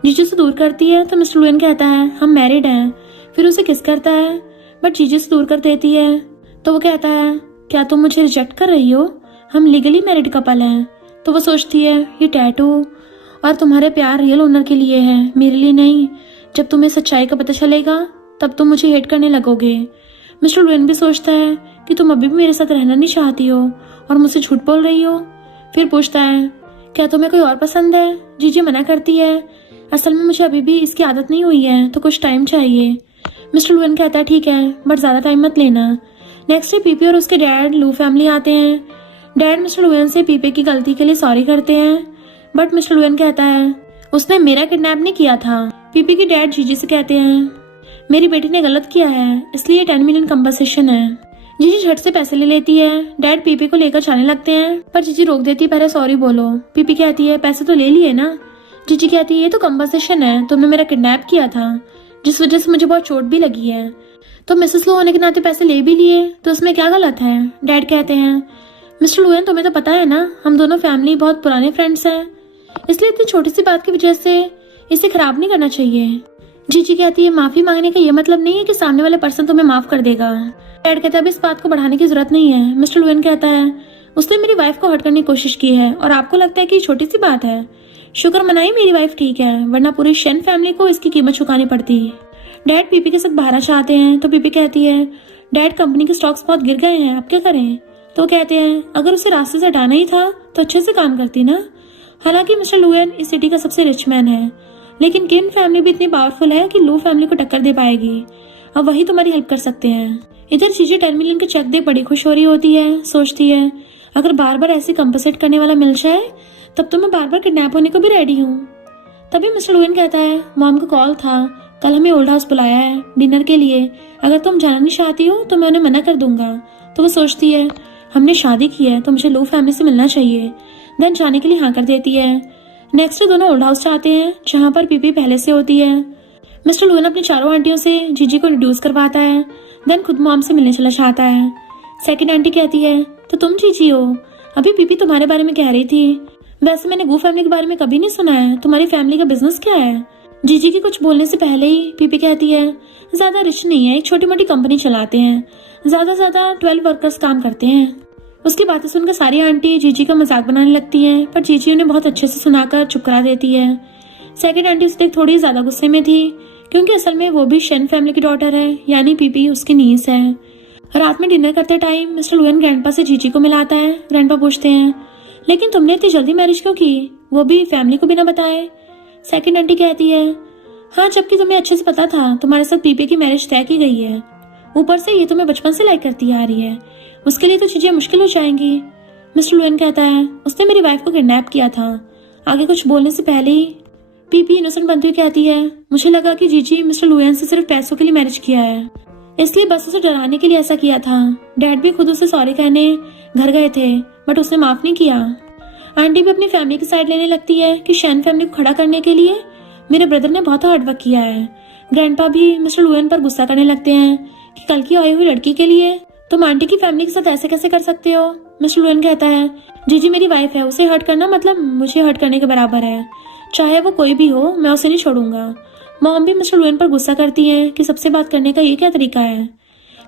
जीजू से दूर करती है तो मिस्टर लुएन कहता है हम मैरिड हैं। फिर उसे किस करता है बट जीजू से दूर कर देती है तो वो कहता है क्या तुम मुझे रिजेक्ट कर रही हो, हम लीगली मैरिड कपल हैं। तो वो सोचती है ये टैटू और तुम्हारे प्यार रियल ओनर के लिए है, मेरे लिए नहीं। जब तुम्हें सच्चाई का पता चलेगा तब तुम मुझे हेट करने लगोगे। मिस्टर लुएन भी सोचता है कि तुम अभी भी मेरे साथ रहना नहीं चाहती हो और मुझसे झूठ बोल रही हो। फिर पूछता है क्या तुम्हें कोई और पसंद है। जीजी मना करती है असल में मुझे अभी भी इसकी आदत नहीं हुई है तो कुछ टाइम चाहिए। मिस्टर लुएन कहता है ठीक है बट ज्यादा टाइम मत लेना। नेक्स्ट डे पीपी और उसके डैड लू फैमिली आते हैं। डैड मिस्टर लुएन से पीपी की गलती के लिए सॉरी करते हैं बट मिस्टर लुएन कहता है उसने मेरा किडनैप नहीं किया था। पीपी के डैड जीजी से कहते हैं मेरी बेटी ने गलत किया है इसलिए 10 मिलियन कंपनसेशन है। जीजी झट से पैसे ले लेती है। डैड पीपी को लेकर जाने लगते हैं पर जीजी रोक देती है पहले सॉरी बोलो। पीपी कहती है पैसे तो ले लिए ना। जीजी कहती है ये तो कंपनसेशन है, तुमने मेरा किडनैप किया था जिस वजह से मुझे बहुत चोट भी लगी है, तो मिसेस लू होने के नाते पैसे ले भी लिए तो इसमें क्या गलत है। डैड कहते हैं मिस्टर लुएन तुम्हें तो पता है ना हम दोनों फैमिली बहुत पुराने फ्रेंड्स हैं, इसलिए इतनी छोटी सी बात की वजह से इसे खराब नहीं करना चाहिए। जीजी कहती है माफी मांगने का ये मतलब नहीं है कि सामने वाले पर्सन तुम्हें माफ कर देगा। डैड कहता है अब इस बात को बढ़ाने की जरूरत नहीं है। मिस्टर लुएन कहता है उसने मेरी वाइफ को हर्ट करने की कोशिश की है और आपको लगता है कि छोटी सी बात है। शुक्र मनाई मेरी वाइफ ठीक है, वरना पूरी शेन फैमिली को इसकी कीमत चुकानी पड़ती। डैड पीपी के साथ बाहर चाहते हैं तो पीपी कहती है डैड कंपनी के स्टॉक्स बहुत गिर गए हैं, अब क्या करें। तो कहते हैं अगर उसे रास्ते से हटाना ही था तो अच्छे से काम करती ना। हालांकि मिस्टर लुएन इस सिटी का सबसे रिच मैन है, लेकिन किन फैमिली भी इतनी पावरफुल है कि लू फैमिली को टक्कर दे पाएगी। अब वही तुम्हारी हेल्प कर सकते हैं। इधर चीजें 10 मिलियन के चेक देख बड़ी खुश हो रही होती है। सोचती है अगर बार बार ऐसे कंपनसेट करने वाला मिल जाए तब तो मैं बार बार किडनैप होने को भी रेडी हूँ। तभी मिस्टर लुएन कहता है मॉम का कॉल था, कल हमें ओल्ड हाउस बुलाया है डिनर के लिए, अगर तुम जाना नहीं चाहती हो तो मैं उन्हें मना कर दूंगा। तो वो सोचती है हमने शादी की है तो मुझे लू फैमिली से मिलना चाहिए। देन जाने के लिए हाँ कर देती है। नेक्स्ट दोनों ओल्ड हाउस जाते हैं जहाँ पर पीपी पहले से होती है। मिस्टर लुएन अपनी चारों आंटियों से जीजी को इंट्रोड्यूस करवाता है। देन खुद मॉम से मिलने चला जाता है। सेकंड आंटी कहती है तो तुम जीजी हो, अभी पीपी तुम्हारे बारे में कह रही थी। वैसे मैंने गू फैमिली के बारे में कभी नहीं सुना है, तुम्हारी फैमिली का बिजनेस क्या है। जीजी के कुछ बोलने से पहले ही पीपी कहती है ज्यादा रिच नहीं है, एक छोटी मोटी कंपनी चलाते हैं, ज्यादा 12 वर्कर्स काम करते हैं। उसकी बातें सुनकर सारी आंटी जीजी का मजाक बनाने लगती हैं, पर जीजी उन्हें बहुत अच्छे से सुनाकर चुप करा देती है। सेकंड आंटी उससे थोड़ी ज्यादा गुस्से में थी क्योंकि असल में वो भी शेन फैमिली की डॉटर है, यानी पीपी उसकी नीस है। रात में डिनर करते टाइम मिस्टर लुएन ग्रैंडपा से जीजी को मिलाता है। ग्रैंडपा पूछते हैं लेकिन तुमने इतनी जल्दी मैरिज क्यों की, वो भी फैमिली को बिना बताए। सेकंड आंटी कहती है हाँ जबकि तुम्हें अच्छे से पता था तुम्हारे साथ पीपी की मैरिज तय की गई है, ऊपर से ये तुम्हें बचपन से लाइक करती आ रही है, उसके लिए तो चीजें मुश्किल हो जाएंगी। मिस्टर लुएन कहता है उसने मेरी वाइफ को किडनैप किया था। आगे कुछ बोलने से पहले ही पीपी इनोसेंट बनती हुई कहती है मुझे लगा कि जीजी मिस्टर लुएन से सिर्फ पैसों के लिए मैरिज किया है, इसलिए बस उसे डराने के लिए ऐसा किया था। डैड भी खुद उसे सॉरी कहने घर गए थे बट उसने माफ नहीं किया। आंटी भी अपनी फैमिली की साइड लेने लगती है कि शैन फैमिली को खड़ा करने के लिए मेरे ब्रदर ने बहुत हार्ड वर्क किया है। ग्रैंडपा भी मिस्टर लुएन पर गुस्सा करने लगते हैं कि कल की आई हुई लड़की के लिए तुम आंटी की फैमिली के साथ ऐसे कैसे कर सकते हो। मिस्टर लुएन कहता है जीजी मेरी वाइफ है, उसे हर्ट करना मतलब मुझे हर्ट करने के बराबर है, चाहे वो कोई भी हो मैं उसे नहीं छोड़ूंगा। मॉम भी मिस्टर लुएन पर गुस्सा करती है कि सबसे बात करने का ये क्या तरीका है।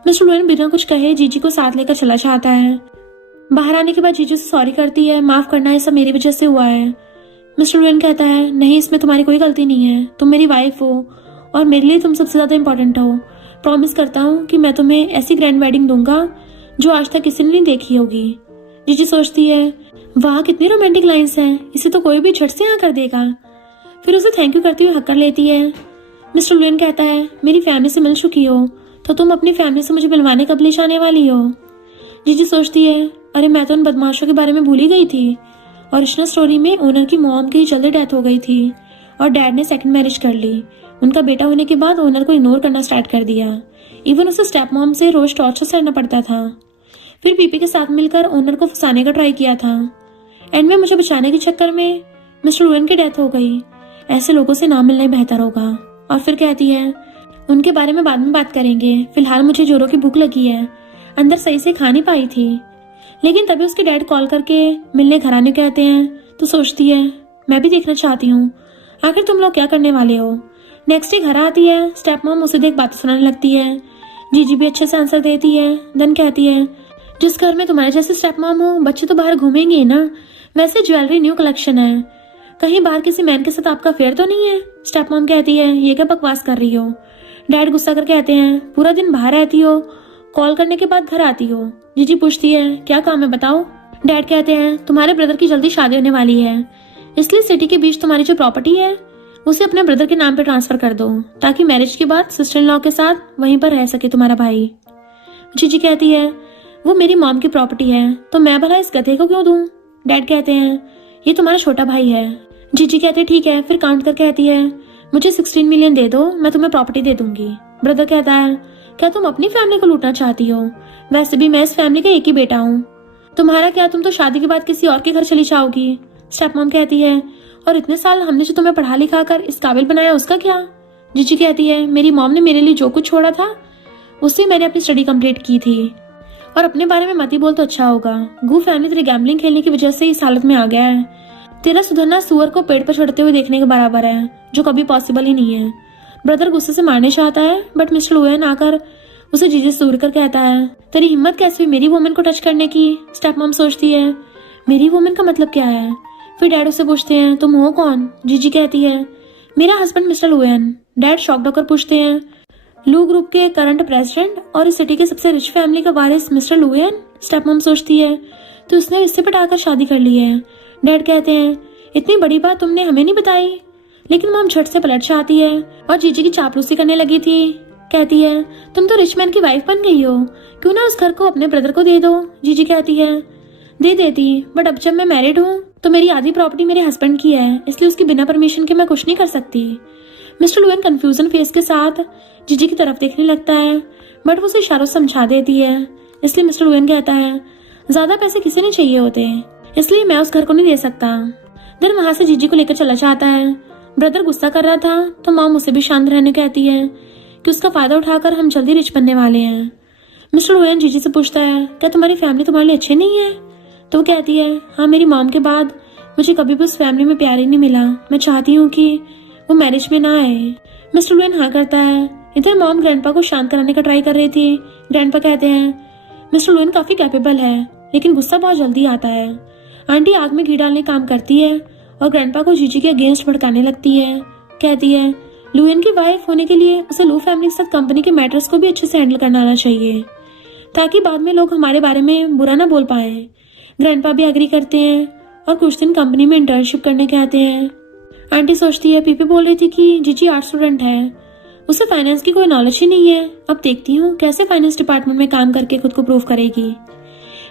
मिस्टर लुएन बिना कुछ कहे जीजी को साथ लेकर चला जाता है। बाहर आने के बाद जीजी से सॉरी करती है, माफ करना ये सब मेरी वजह से हुआ है। मिस्टर लुएन कहता है नहीं इसमें तुम्हारी कोई गलती नहीं है, तुम मेरी वाइफ हो और मेरे लिए तुम सबसे ज्यादा इम्पोर्टेंट हो। प्रॉमिस करता हूँ कि मैं तुम्हें ऐसी ग्रैंड वेडिंग दूंगा जो आज तक किसी ने नहीं देखी होगी। जीजी सोचती है, वाह कितनी रोमांटिक लाइंस हैं, इसे तो कोई भी झट से यहाँ कर देगा। फिर उसे थैंक यू करते हुए हक कर लेती है। मिस्टर लुएन कहता है, मेरी फैमिली से मिल चुकी हो तो तुम अपनी फैमिली से मुझे मिलवाने कब ले जाने वाली हो। जीजी सोचती है, अरे मैं तो उन बदमाशों के बारे में भूल ही गई थी। ओरिजिनल स्टोरी में ओनर की मॉम की जल्दी डेथ हो गई थी और डैड ने सेकंड मैरिज कर ली। उनका बेटा होने के बाद ओनर को इग्नोर करना स्टार्ट कर दिया। इवन उसे स्टेप मॉम से रोज टॉर्चर सहना पड़ता था। फिर पीपी के साथ मिलकर ओनर को फंसाने का ट्राई किया था। एंड में मुझे बचाने के चक्कर में मिस्टर लुएन की डेथ हो गई। ऐसे लोगों से ना मिलना ही बेहतर होगा। और फिर कहती है, उनके बारे में बाद में बात करेंगे, फिलहाल मुझे जोरों की भूख लगी है, अंदर सही से खा नहीं पाई थी। लेकिन तभी उसके डैड कॉल करके मिलने घर आने कहते हैं तो सोचती है, मैं भी देखना चाहती हूँ आखिर तुम लोग क्या करने वाले हो। नेक्स्ट डे घर आती है। स्टेप मॉम उसे देख बातें सुनाने लगती है। जीजी भी अच्छे से आंसर देती है। देन कहती है, जिस घर में तुम्हारे जैसे स्टेप मॉम हो बच्चे तो बाहर घूमेंगे ही ना, वैसे ज्वेलरी न्यू कलेक्शन है, कहीं बाहर किसी मैन के साथ आपका अफेयर तो नहीं है। स्टेप मॉम कहती है, ये क्या बकवास कर रही हो। डैड गुस्सा कर कहते हैं, पूरा दिन बाहर रहती हो, कॉल करने के बाद घर आती हो। जीजी पूछती है, क्या काम है बताओ। डैड कहते हैं, तुम्हारे ब्रदर की जल्दी शादी होने वाली है, इसलिए सिटी के बीच तुम्हारी जो प्रॉपर्टी है उसे अपने ब्रदर के नाम पे ट्रांसफर कर दो ताकि मैरिज के बाद सिस्टर इन लॉ के साथ वहीं पर रह सके तुम्हारा भाई। जीजी कहती है, वो मेरी मॉम की प्रॉपर्टी है तो मैं भला इस गधे को क्यों दूं। डैड कहते हैं, ये तुम्हारा छोटा भाई है। जीजी कहते हैं, ठीक है। फिर काउंट कर कहती है, मुझे 16 मिलियन दे दो, मैं तुम्हें प्रॉपर्टी दे दूंगी। ब्रदर कहता है, क्या तुम अपनी फैमिली को लूटना चाहती हो, वैसे भी मैं इस फैमिली का एक ही बेटा हूँ, तुम्हारा क्या, तुम तो शादी के बाद किसी और के घर चली जाओगी। स्टेप मॉम कहती है, और इतने साल हमने जो तुम्हें पढ़ा लिखा कर इस काबिल बनाया उसका क्या। जीजी कहती है, मेरी मॉम ने मेरे लिए जो कुछ छोड़ा था उससे मैंने अपनी स्टडी कंप्लीट की थी, और अपने बारे में मत ही बोल तो अच्छा होगा। गू फैमिली तेरे गैम्बलिंग खेलने की वजह से इस हालत में आ गया है। तेरा सुधरना सुअर को पेड़ पर चढ़ते हुए देखने के बराबर है, जो कभी पॉसिबल ही नहीं है। ब्रदर गुस्से से मारने चाहता है बट मिस्टर लुएन आकर उसे जीजी से दूर कर कहता है, तेरी हिम्मत कैसे हुई मेरी वुमन को टच करने की। स्टेप मॉम सोचती है, मेरी वुमन का मतलब क्या है। फिर डैड उससे पूछते हैं, तुम हो कौन। जीजी कहती है, मेरा husband mister Loen. Dad shocked होकर पूछते हैं, लू ग्रुप के करंट प्रेसिडेंट और इस सिटी के सबसे रिच फैमिली का वारिस मिस्टर लुएन। स्टेप मॉम सोचती है, तो उसने इससे पटाकर शादी कर ली है। डैड कहते हैं, इतनी बड़ी बात तुमने हमें नहीं बताई। लेकिन मॉम झट से पलट जाती है और जीजी की चापलूसी करने लगी थी। कहती है, तुम तो रिच मैन की वाइफ बन गई हो, क्यों ना उस घर को अपने ब्रदर को दे दो। जीजी कहती है, दे देती, बट अब जब मैं मैरिड हूँ तो मेरी आधी प्रॉपर्टी मेरे हस्बैंड की है, इसलिए उसकी बिना परमिशन के मैं कुछ नहीं कर सकती। मिस्टर लुएन कंफ्यूजन फेस के साथ जीजी की तरफ देखने लगता है बट वो उसे इशारों से समझा देती है। इसलिए मिस्टर लुएन कहता है, ज्यादा पैसे किसी ने चाहिए होते, इसलिए मैं उस घर को नहीं दे सकता। देन वहां से जीजी को लेकर चला जाता है। ब्रदर गुस्सा कर रहा था तो मॉम उसे भी शांत रहने कहती है कि उसका फायदा उठाकर हम जल्दी रिच बनने वाले हैं। मिस्टर लुएन जीजी से पूछता है, क्या तुम्हारी फैमिली तुम्हारे लिए अच्छी नहीं है। तो वो कहती है, हाँ, मेरी मॉम के बाद मुझे कभी भी उस फैमिली में प्यार ही नहीं मिला, मैं चाहती हूँ कि वो मैरिज में ना आए। मिस्टर लुएन हाँ करता है। इधर मॉम ग्रैंडपा को शांत कराने का ट्राई कर रही थी। ग्रैंडपा कहते हैं, मिस्टर लुएन काफी कैपेबल है लेकिन गुस्सा बहुत जल्दी आता है। आंटी आग में घी डालने काम करती है और ग्रैंडपा को जीजी के अगेंस्ट भड़काने लगती है। कहती है, लुएन की वाइफ होने के लिए उसे लू फैमिली के साथ कंपनी के मैटर्स को भी अच्छे से हैंडल करना आना चाहिए ताकि बाद में लोग हमारे बारे में बुरा ना बोल पाए। ग्रैंडपा भी एग्री करते हैं और कुछ दिन कंपनी में इंटर्नशिप करने के आते हैं। आंटी सोचती है, पीपी बोल रही थी कि जीजी आर्ट स्टूडेंट है, उसे फाइनेंस की कोई नॉलेज ही नहीं है, अब देखती हूँ कैसे फाइनेंस डिपार्टमेंट में काम करके खुद को प्रूव करेगी।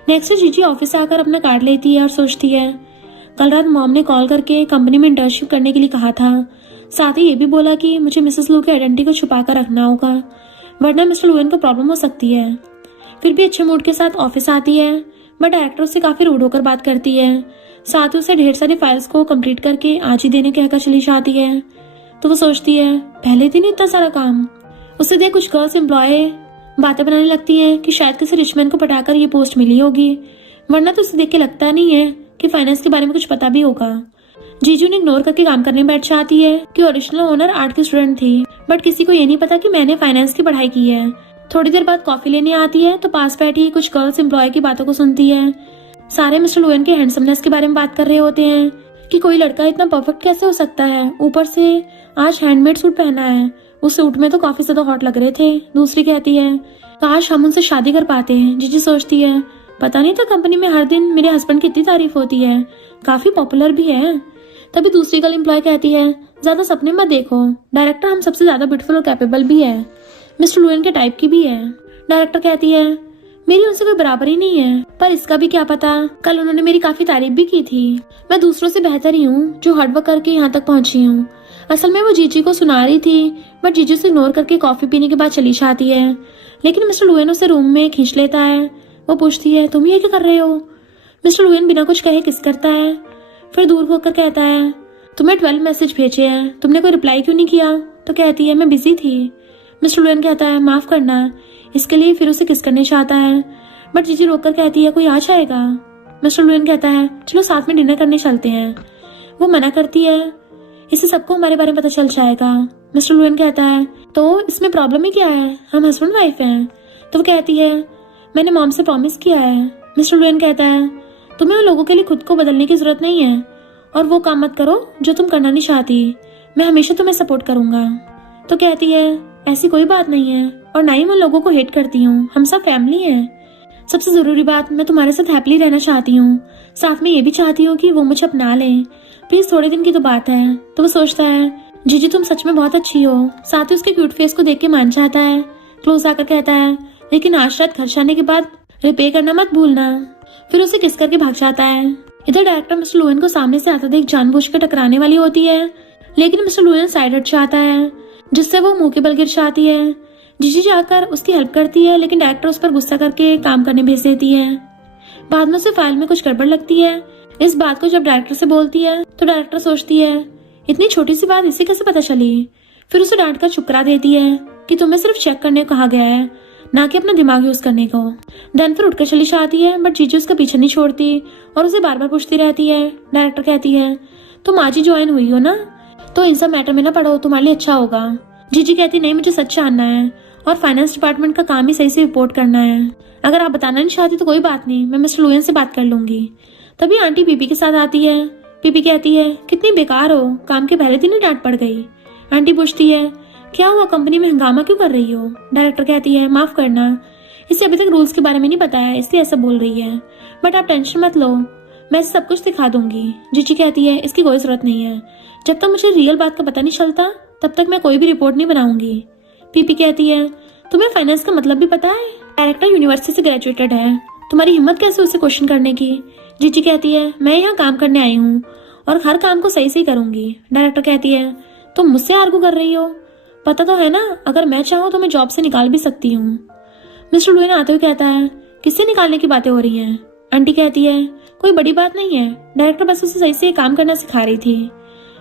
नेक्स्ट जीजी ऑफिस से आकर अपना कार्ड लेती है और सोचती है, कल रात मॉम ने कॉल करके कंपनी में इंटर्नशिप करने के लिए कहा था, साथ ही ये भी बोला कि मुझे मिसेस लू की आइडेंटिटी को छुपा कर रखना होगा वरना मिस्टर लुएन को प्रॉब्लम हो सकती है। फिर भी अच्छे मूड के साथ ऑफिस आती है बट डायरेक्टर उससे काफी रूड होकर बात करती है। साथ ही उसे ढेर सारी फाइल्स को कंप्लीट करके आज ही देने कहकर चली जाती है। तो वो सोचती है, पहले दिन इतना सारा काम। उसे देख कुछ गर्ल्स एम्प्लॉय बातें बनाने लगती हैं कि शायद किसी रिचमैन को पटाकर ये पोस्ट मिली होगी, वरना तो उसे देख के लगता नहीं है कि फाइनेंस के बारे में कुछ पता भी होगा। जीजू ने इग्नोर करके काम करने बैठ जाती है कि ओरिजिनल ओनर आर्ट की स्टूडेंट थी बट किसी को ये नहीं पता कि मैंने फाइनेंस की पढ़ाई की है। थोड़ी देर बाद कॉफी लेने आती है तो पास बैठी कुछ गर्ल्स एम्प्लॉय की बातों को सुनती है। सारे मिस्टर लुएन के हैंडसमनेस के बारे में बात कर रहे होते हैं कि कोई लड़का इतना परफेक्ट कैसे हो सकता है, ऊपर से आज हैंडमेड सूट पहना है, उस सूट में तो काफी ज्यादा हॉट लग रहे थे। दूसरी कहती है काश हम उनसे शादी कर पाते हैं। जीजी सोचती है पता नहीं था कंपनी में हर दिन मेरे हस्बैंड की इतनी तारीफ होती है, काफी पॉपुलर भी है। तभी दूसरी गर्ल एम्प्लॉय कहती है ज्यादा सपने मत देखो, डायरेक्टर हम सबसे ज्यादा ब्यूटीफुल और कैपेबल भी है, मिस्टर लुएन के टाइप की भी है। डायरेक्टर कहती है मेरी उनसे कोई बराबरी नहीं है, पर इसका भी क्या पता, कल उन्होंने मेरी काफी तारीफ भी की थी। मैं दूसरों से बेहतर ही हूँ जो हार्डवर्क करके यहाँ तक पहुंची हूँ। असल में वो जीजी को सुना रही थी, बट जीजी उसे इग्नोर करके कॉफी पीने के बाद चली जाती है। लेकिन मिस्टर लुएन उसे रूम में खींच लेता है। वो पूछती है तुम ये क्या कर रहे हो। मिस्टर लुएन बिना कुछ कहे किस करता है, फिर दूर होकर कहता है तुम्हें 12 मैसेज भेजे हैं, तुमने कोई रिप्लाई क्यों नहीं किया। तो कहती है मैं बिजी थी। मिस्टर लुएन कहता है माफ करना, इसके लिए फिर उसे किस करने चाहता है, बट जीजी रोककर कहती है कोई आ जाएगा। मिस्टर लुएन कहता है चलो साथ में डिनर करने चलते हैं। वो मना करती है, इससे सबको हमारे बारे में पता चल जाएगा। मिस्टर लुएन कहता है तो इसमें प्रॉब्लम ही क्या है, हम हस्बैंड वाइफ हैं। तो वो कहती है मैंने मॉम से प्रॉमिस किया है। मिस्टर लुएन कहता है तुम्हें उन लोगों के लिए खुद को बदलने की जरूरत नहीं है, और वो काम मत करो जो तुम करना नहीं चाहती, मैं हमेशा तुम्हें सपोर्ट करूंगा। तो कहती है ऐसी कोई बात नहीं है, और ना ही मैं लोगों को हेट करती हूँ, हम सब फैमिली हैं। सबसे जरूरी बात मैं तुम्हारे साथ हैप्पीली रहना चाहती हूँ, साथ में ये भी चाहती हूँ कि वो मुझे अपना ले, प्लीज थोड़े दिन की तो बात है। तो वो सोचता है जीजी तुम सच में बहुत अच्छी हो। साथ ही उसके क्यूट फेस को देख के मान जाता है। क्लोज आकर कहता है लेकिन आज रात घर जाने के बाद रिपे करना मत भूलना। फिर उसे किस करके भाग जाता है। इधर डायरेक्टर मिस्टर लुएन को सामने से आता देख जानबूझकर टकराने वाली होती है, लेकिन मिस्टर लुएन साइड हट जाता है, जिससे वो मुंह के बल गिर जाती है। जीजी जाकर उसकी हेल्प करती है, लेकिन डायरेक्टर उस पर गुस्सा करके काम करने भेज देती है। बाद में उसे फाइल में कुछ गड़बड़ लगती है। इस बात को जब डायरेक्टर से बोलती है तो डायरेक्टर सोचती है इतनी छोटी सी बात इसे कैसे पता चली। फिर उसे डांट कर चुप करा देती है कि तुम्हें सिर्फ चेक करने को कहा गया है, ना कि अपना दिमाग यूज करने को। देन फिर उठकर चली जाती है, बट जीजी उसका पीछे नहीं छोड़ती और उसे बार बार पूछती रहती है। डायरेक्टर कहती है तुम आज ही ज्वाइन हुई हो ना, तो इन सब मैटर में ना पढ़ो, तुम्हारे लिए अच्छा होगा। जीजी कहती नहीं मुझे सच जानना है, और फाइनेंस डिपार्टमेंट का काम ही सही से रिपोर्ट करना है। अगर आप बताना नहीं चाहती तो कोई बात नहीं, मैं मिस्टर लुएन से बात कर लूंगी। तभी आंटी पीपी के साथ आती है। पीपी कहती है कितनी बेकार हो, काम के पहले दिन ही डांट पड़ गई। आंटी पूछती है क्या हुआ, कंपनी में हंगामा क्यों कर रही हो। डायरेक्टर कहती है माफ करना, इसे अभी तक रूल्स के बारे में नहीं पता है इसलिए ऐसा बोल रही है, बट आप टेंशन मत लो, मैं इसे सब कुछ दिखा दूंगी। जीजी कहती है इसकी कोई जरूरत नहीं है, जब तक मुझे रियल बात का पता नहीं चलता तब तक मैं कोई भी रिपोर्ट नहीं बनाऊंगी। पीपी कहती है तुम्हें फाइनेंस का मतलब भी पता है, डायरेक्टर यूनिवर्सिटी से ग्रेजुएटेड है, तुम्हारी हिम्मत कैसे उसे क्वेश्चन करने की। जीजी कहती है मैं यहाँ काम करने आई हूँ और हर काम को सही से करूंगी। डायरेक्टर कहती है तुम मुझसे आर्गू कर रही हो, पता तो है ना अगर मैं चाहूँ तो मैं जॉब से निकाल भी सकती हूँ। मिस्टर लुएन आते हुए कहता है किससे निकालने की बातें हो रही हैं। आंटी कहती है कोई बड़ी बात नहीं है, डायरेक्टर बस उसे सही से काम करना सिखा रही थी।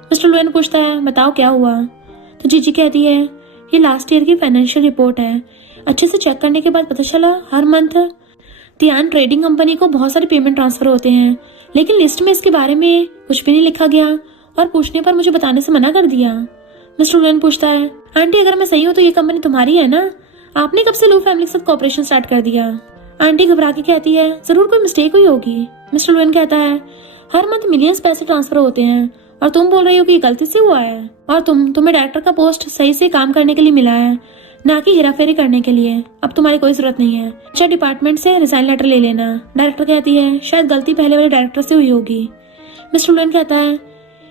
मिस्टर लुएन पूछता है बताओ क्या हुआ। तो जीजी कहती है ये लास्ट ईयर की फाइनेंशियल रिपोर्ट है, अच्छे से चेक करने के बाद पता चला हर मंथ ध्यान ट्रेडिंग कंपनी को बहुत सारे पेमेंट ट्रांसफर होते हैं, लेकिन लिस्ट में इसके बारे में कुछ भी नहीं लिखा गया और पूछने पर मुझे बताने से मना कर दिया। मिस्टर लुएन पूछता है आंटी अगर मैं सही हूँ तो ये कंपनी तुम्हारी है ना, आपने कब से लू फैमिली के साथ कॉपरेशन स्टार्ट कर दिया। आंटी घबरा के कहती है जरूर कोई मिस्टेक हुई होगी। मिस्टर लुएन कहता है हर मंथ मिलियंस पैसे ट्रांसफर होते हैं और तुम बोल रही हो कि गलती से हुआ है, और तुम्हें डायरेक्टर का पोस्ट सही से काम करने के लिए मिला है, ना कि हेराफेरी करने के लिए। अब तुम्हारी कोई जरूरत नहीं है, अच्छा डिपार्टमेंट से रिजाइन लेटर ले लेना। डायरेक्टर कहती है शायद गलती पहले वाले डायरेक्टर से हुई होगी। मिस्टर लुएन कहता है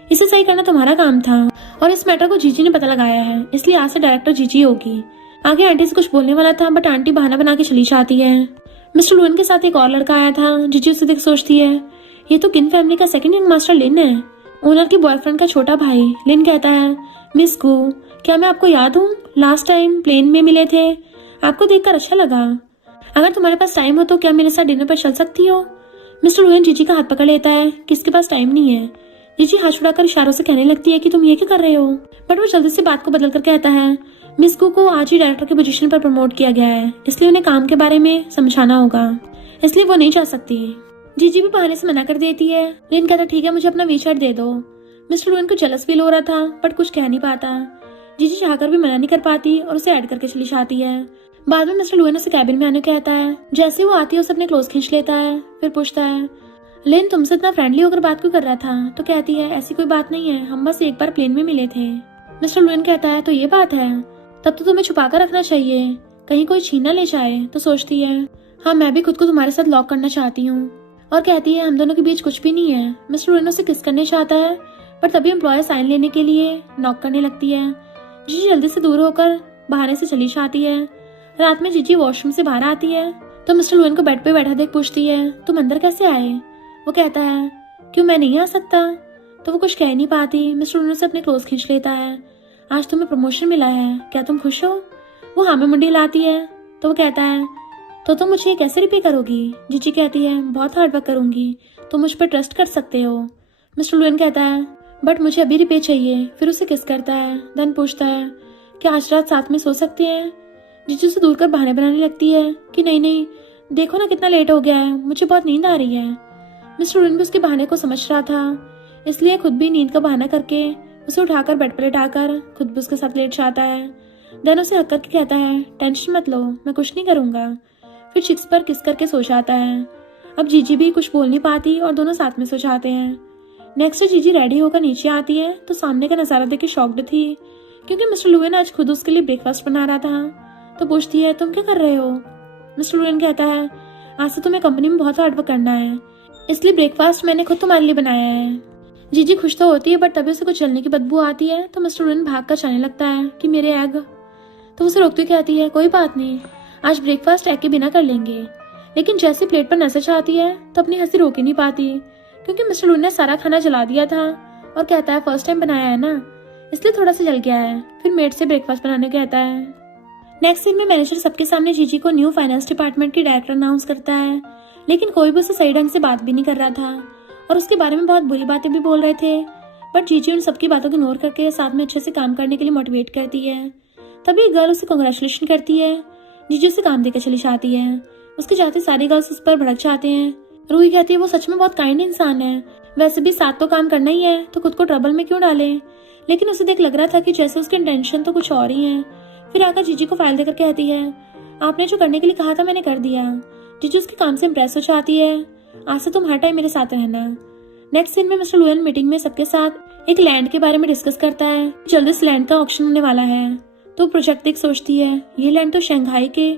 इसे सही करना तुम्हारा काम था और इस मैटर को जीजी ने पता लगाया है, इसलिए आज से डायरेक्टर जीजी होगी। आगे आंटी से कुछ बोलने वाला था, बट आंटी बहाना बना के चली जाती है। मिस्टर लुएन के साथ एक और लड़का आया था। जीजी उसे देख सोचती है ये तो किन फैमिली का सेकंड यंग मास्टर लिन है, ओनर की बॉयफ्रेंड का छोटा भाई। लिन कहता है मिस गू क्या मैं आपको याद हूँ, लास्ट टाइम प्लेन में मिले थे, आपको देखकर अच्छा लगा, अगर तुम्हारे पास टाइम हो तो क्या मेरे साथ डिनर पर चल सकती हो। मिस्टर लुएन जीजी का हाथ पकड़ लेता है कि इसके पास टाइम नहीं है। जीजी हाथ छुड़ाकर इशारों से कहने लगती है कि तुम ये क्या कर रहे हो, बट वो जल्दी से बात को बदल कर कहता है मिस गू को आज ही डायरेक्टर की पोजीशन पर प्रमोट किया गया है, इसलिए उन्हें काम के बारे में समझाना होगा, इसलिए वो नहीं जा सकती। जीजी भी बहाने से मना कर देती है। लिन कहता ठीक है मुझे अपना वीचैट दे दो। मिस्टर लुएन को जेलस फील हो रहा था, बट कुछ कह नहीं पाता। जीजी चाहकर भी मना नहीं कर पाती और उसे ऐड करके चली जाती है। बाद में मिस्टर लुएन उसे कैबिन में आने को कहता है। जैसे वो आती है उसे अपने क्लोज खींच लेता है, फिर पूछता है लिन तुमसे इतना फ्रेंडली होकर बात क्यों कर रहा था। तो कहती है ऐसी कोई बात नहीं है, हम बस एक बार प्लेन में मिले थे। मिस्टर लुएन कहता है तो ये बात है, तब तो तुम्हें छुपा कर रखना चाहिए, कहीं कोई छीन ना ले जाए। तो सोचती है हाँ मैं भी खुद को तुम्हारे साथ लॉक करना चाहती हूँ। और कहती है हम दोनों के बीच कुछ भी नहीं है। मिस्टर लुएन उसे किस करने चाहता है, पर तभी एम्प्लॉयर साइन लेने के लिए नॉक करने लगती है। जीजी जल्दी से दूर होकर बहाने से चली जाती है। रात में जीजी वॉशरूम से बाहर आती है तो मिस्टर लुएन को बेड पे बैठा देख पूछती है तुम अंदर कैसे आए। वो कहता है क्यों मैं नहीं आ सकता। तो वो कुछ कह नहीं पाती। मिस्टर लुएन से अपने क्लोज खींच लेता है। आज तुम्हें प्रमोशन मिला है, क्या तुम खुश हो। वो हाँ में मुंडी लाती है। तो वो कहता है तो तुम मुझे कैसे रिपे करोगी। जीजी कहती है बहुत हार्ड वर्क करूंगी, तुम मुझ पर ट्रस्ट कर सकते हो। मिस्टर लुएन कहता है बट मुझे अभी रिपे चाहिए। फिर उसे किस करता है। देन पूछता है कि आज रात साथ में सो सकते हैं। जीजी उसे दूर कर बहाने बनाने लगती है कि नहीं नहीं देखो ना कितना लेट हो गया है, मुझे बहुत नींद आ रही है। मिस्टर लुएन भी उसके बहाने को समझ रहा था, इसलिए खुद भी नींद का बहाना करके उसे उठाकर बेड पर लेटाकर खुद भी उसके साथ लेट जाता है। देन उसे हक करके कहता है टेंशन मत लो, मैं कुछ नहीं करूंगा। फिर चिक्स पर किस करके सो जाता है। अब जीजी भी कुछ बोल नहीं पाती और दोनों साथ में सो जाते हैं। नेक्स्ट जीजी रेडी होकर नीचे आती है तो सामने का नजारा देख के शॉक्ड थी, क्योंकि मिस्टर लुएन आज खुद उसके लिए ब्रेकफास्ट बना रहा था। तो पूछती है तुम क्या कर रहे हो। मिस्टर लुएन कहता है आज से तुम्हें कंपनी में बहुत हार्ड वर्क करना है, इसलिए ब्रेकफास्ट मैंने खुद तुम्हारे लिए बनाया है। जीजी खुश तो होती है बट तभी उसे कुछ जलने की बदबू आती है तो मिस्टर लुएन भाग कर जाने लगता है कि मेरे एग। तो उसे रोकती कहती है कोई बात नहीं, आज ब्रेकफास्ट एग के बिना कर लेंगे। लेकिन जैसे प्लेट पर नजर चाहती है तो अपनी हंसी रोक ही नहीं पाती, क्योंकि मिस्टर लुएन ने सारा खाना जला दिया था और कहता है फर्स्ट टाइम बनाया है ना, इसलिए थोड़ा सा जल गया है। फिर मेड से ब्रेकफास्ट बनाने कहता है। नेक्स्ट सीन में मैनेजर सबके सामने जीजी को न्यू फाइनेंस डिपार्टमेंट की डायरेक्टर अनाउंस करता है, लेकिन कोई भी उसे सही ढंग से बात भी नहीं कर रहा था और उसके बारे में बहुत बुरी बातें भी बोल रहे थे। बट जीजी उन सबकी बातों को इग्नोर करके साथ में अच्छे से काम करने के लिए मोटिवेट करती है। तभी एक गर्ल उसे कांग्रेचुलेशन करती है। जीजी उसे काम देकर चली जाती है। उसके जाते सारी गर्ल्स उस पर भड़क जाते हैं। रूही कहती है वो सच में बहुत काइंड इंसान है, वैसे भी साथ तो काम करना ही है तो खुद को ट्रबल में क्यों डाले। लेकिन उसे देख लग रहा था कि जैसे उसके इंटेंशन तो कुछ और ही है। फिर आकर जीजी को फाइल देकर कहती है आपने जो करने के लिए कहा था मैंने कर दिया। जीजी उसके काम से इम्प्रेस हो जाती है। आज से तुम हर टाइम मेरे साथ रहना। नेक्स्ट सीन में मिस्टर लुएन मीटिंग में सबके साथ एक लैंड के बारे में डिस्कस करता है। जल्दी इस लैंड का ऑक्शन होने वाला है तो प्रोजेक्ट देख सोचती है ये लैंड तो शंघाई के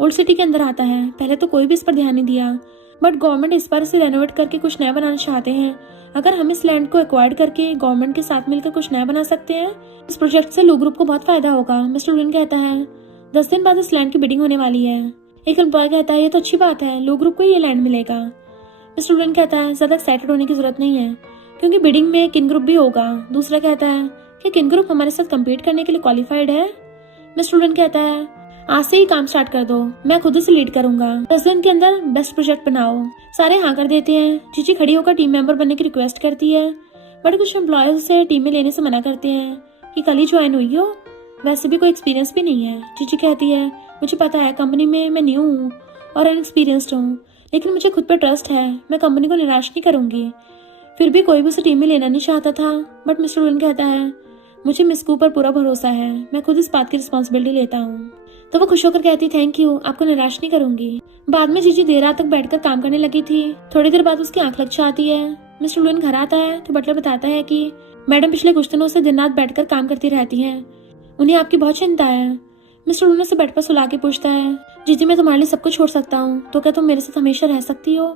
ओल्ड सिटी के अंदर आता है। पहले तो कोई भी इस पर ध्यान नहीं दिया, बट गवर्नमेंट इस बार इसे रेनोवेट करके कुछ नया बनाना चाहते हैं। अगर हम इस लैंड को एक्वायर करके गवर्नमेंट के साथ मिलकर कुछ नया बना सकते हैं, इस प्रोजेक्ट से लो ग्रुप को बहुत फायदा होगा। मिस्टर लुएन कहता है 10 दिन बाद इस लैंड की बिडिंग होने वाली है। एक एम्प्लॉय कहता है ये तो अच्छी बात है, लो ग्रुप को ये लैंड मिलेगा। मिस्टर लुएन कहता है ज्यादा एक्साइटेड होने की जरूरत नहीं है, क्योंकि बिडिंग में किन ग्रुप भी होगा। दूसरा कहता है कि किन ग्रुप हमारे साथ कम्पीट करने के लिए क्वालिफाइड है। मिस्टर लुएन कहता है आज से ही काम स्टार्ट कर दो, मैं खुद से लीड करूंगा। 10 दिन के अंदर बेस्ट प्रोजेक्ट बनाओ। सारे हाँ कर देते हैं। जीजी खड़ी होकर टीम मेंबर बनने की रिक्वेस्ट करती है, बट कुछ एम्प्लॉयज उसे टीम में लेने से मना करते हैं कि कल ही ज्वाइन हुई हो, वैसे भी कोई एक्सपीरियंस भी नहीं है। जीजी कहती है मुझे पता है कंपनी में मैं न्यू हूँ और अनएक्सपीरियंस्ड हूँ, लेकिन मुझे खुद पर ट्रस्ट है, मैं कंपनी को निराश नहीं करूंगी। फिर भी कोई भी उसे टीम में लेना नहीं चाहता था, बट मिस्टर लुएन कहता है मुझे मिस कू पर पूरा भरोसा है, मैं खुद इस बात की रिस्पॉन्सिबिलिटी लेता हूँ। तो वो खुश होकर कहती थैंक यू, आपको निराश नहीं करूंगी। बाद में जीजी देर रात तक बैठकर काम करने लगी थी। थोड़ी देर बाद उसकी आंख लग जाती है। मिस्टर लुएन घर आता है तो बटलर बताता है कि मैडम पिछले कुछ दिनों से दिन रात बैठकर काम करती रहती हैं, उन्हें आपकी बहुत चिंता है। मिस्टर लुएन उसे बेड पर सुला के पूछता है जीजी मैं तुम्हारे लिए सब कुछ छोड़ सकता हूँ, तो क्या तुम मेरे साथ हमेशा रह सकती हो।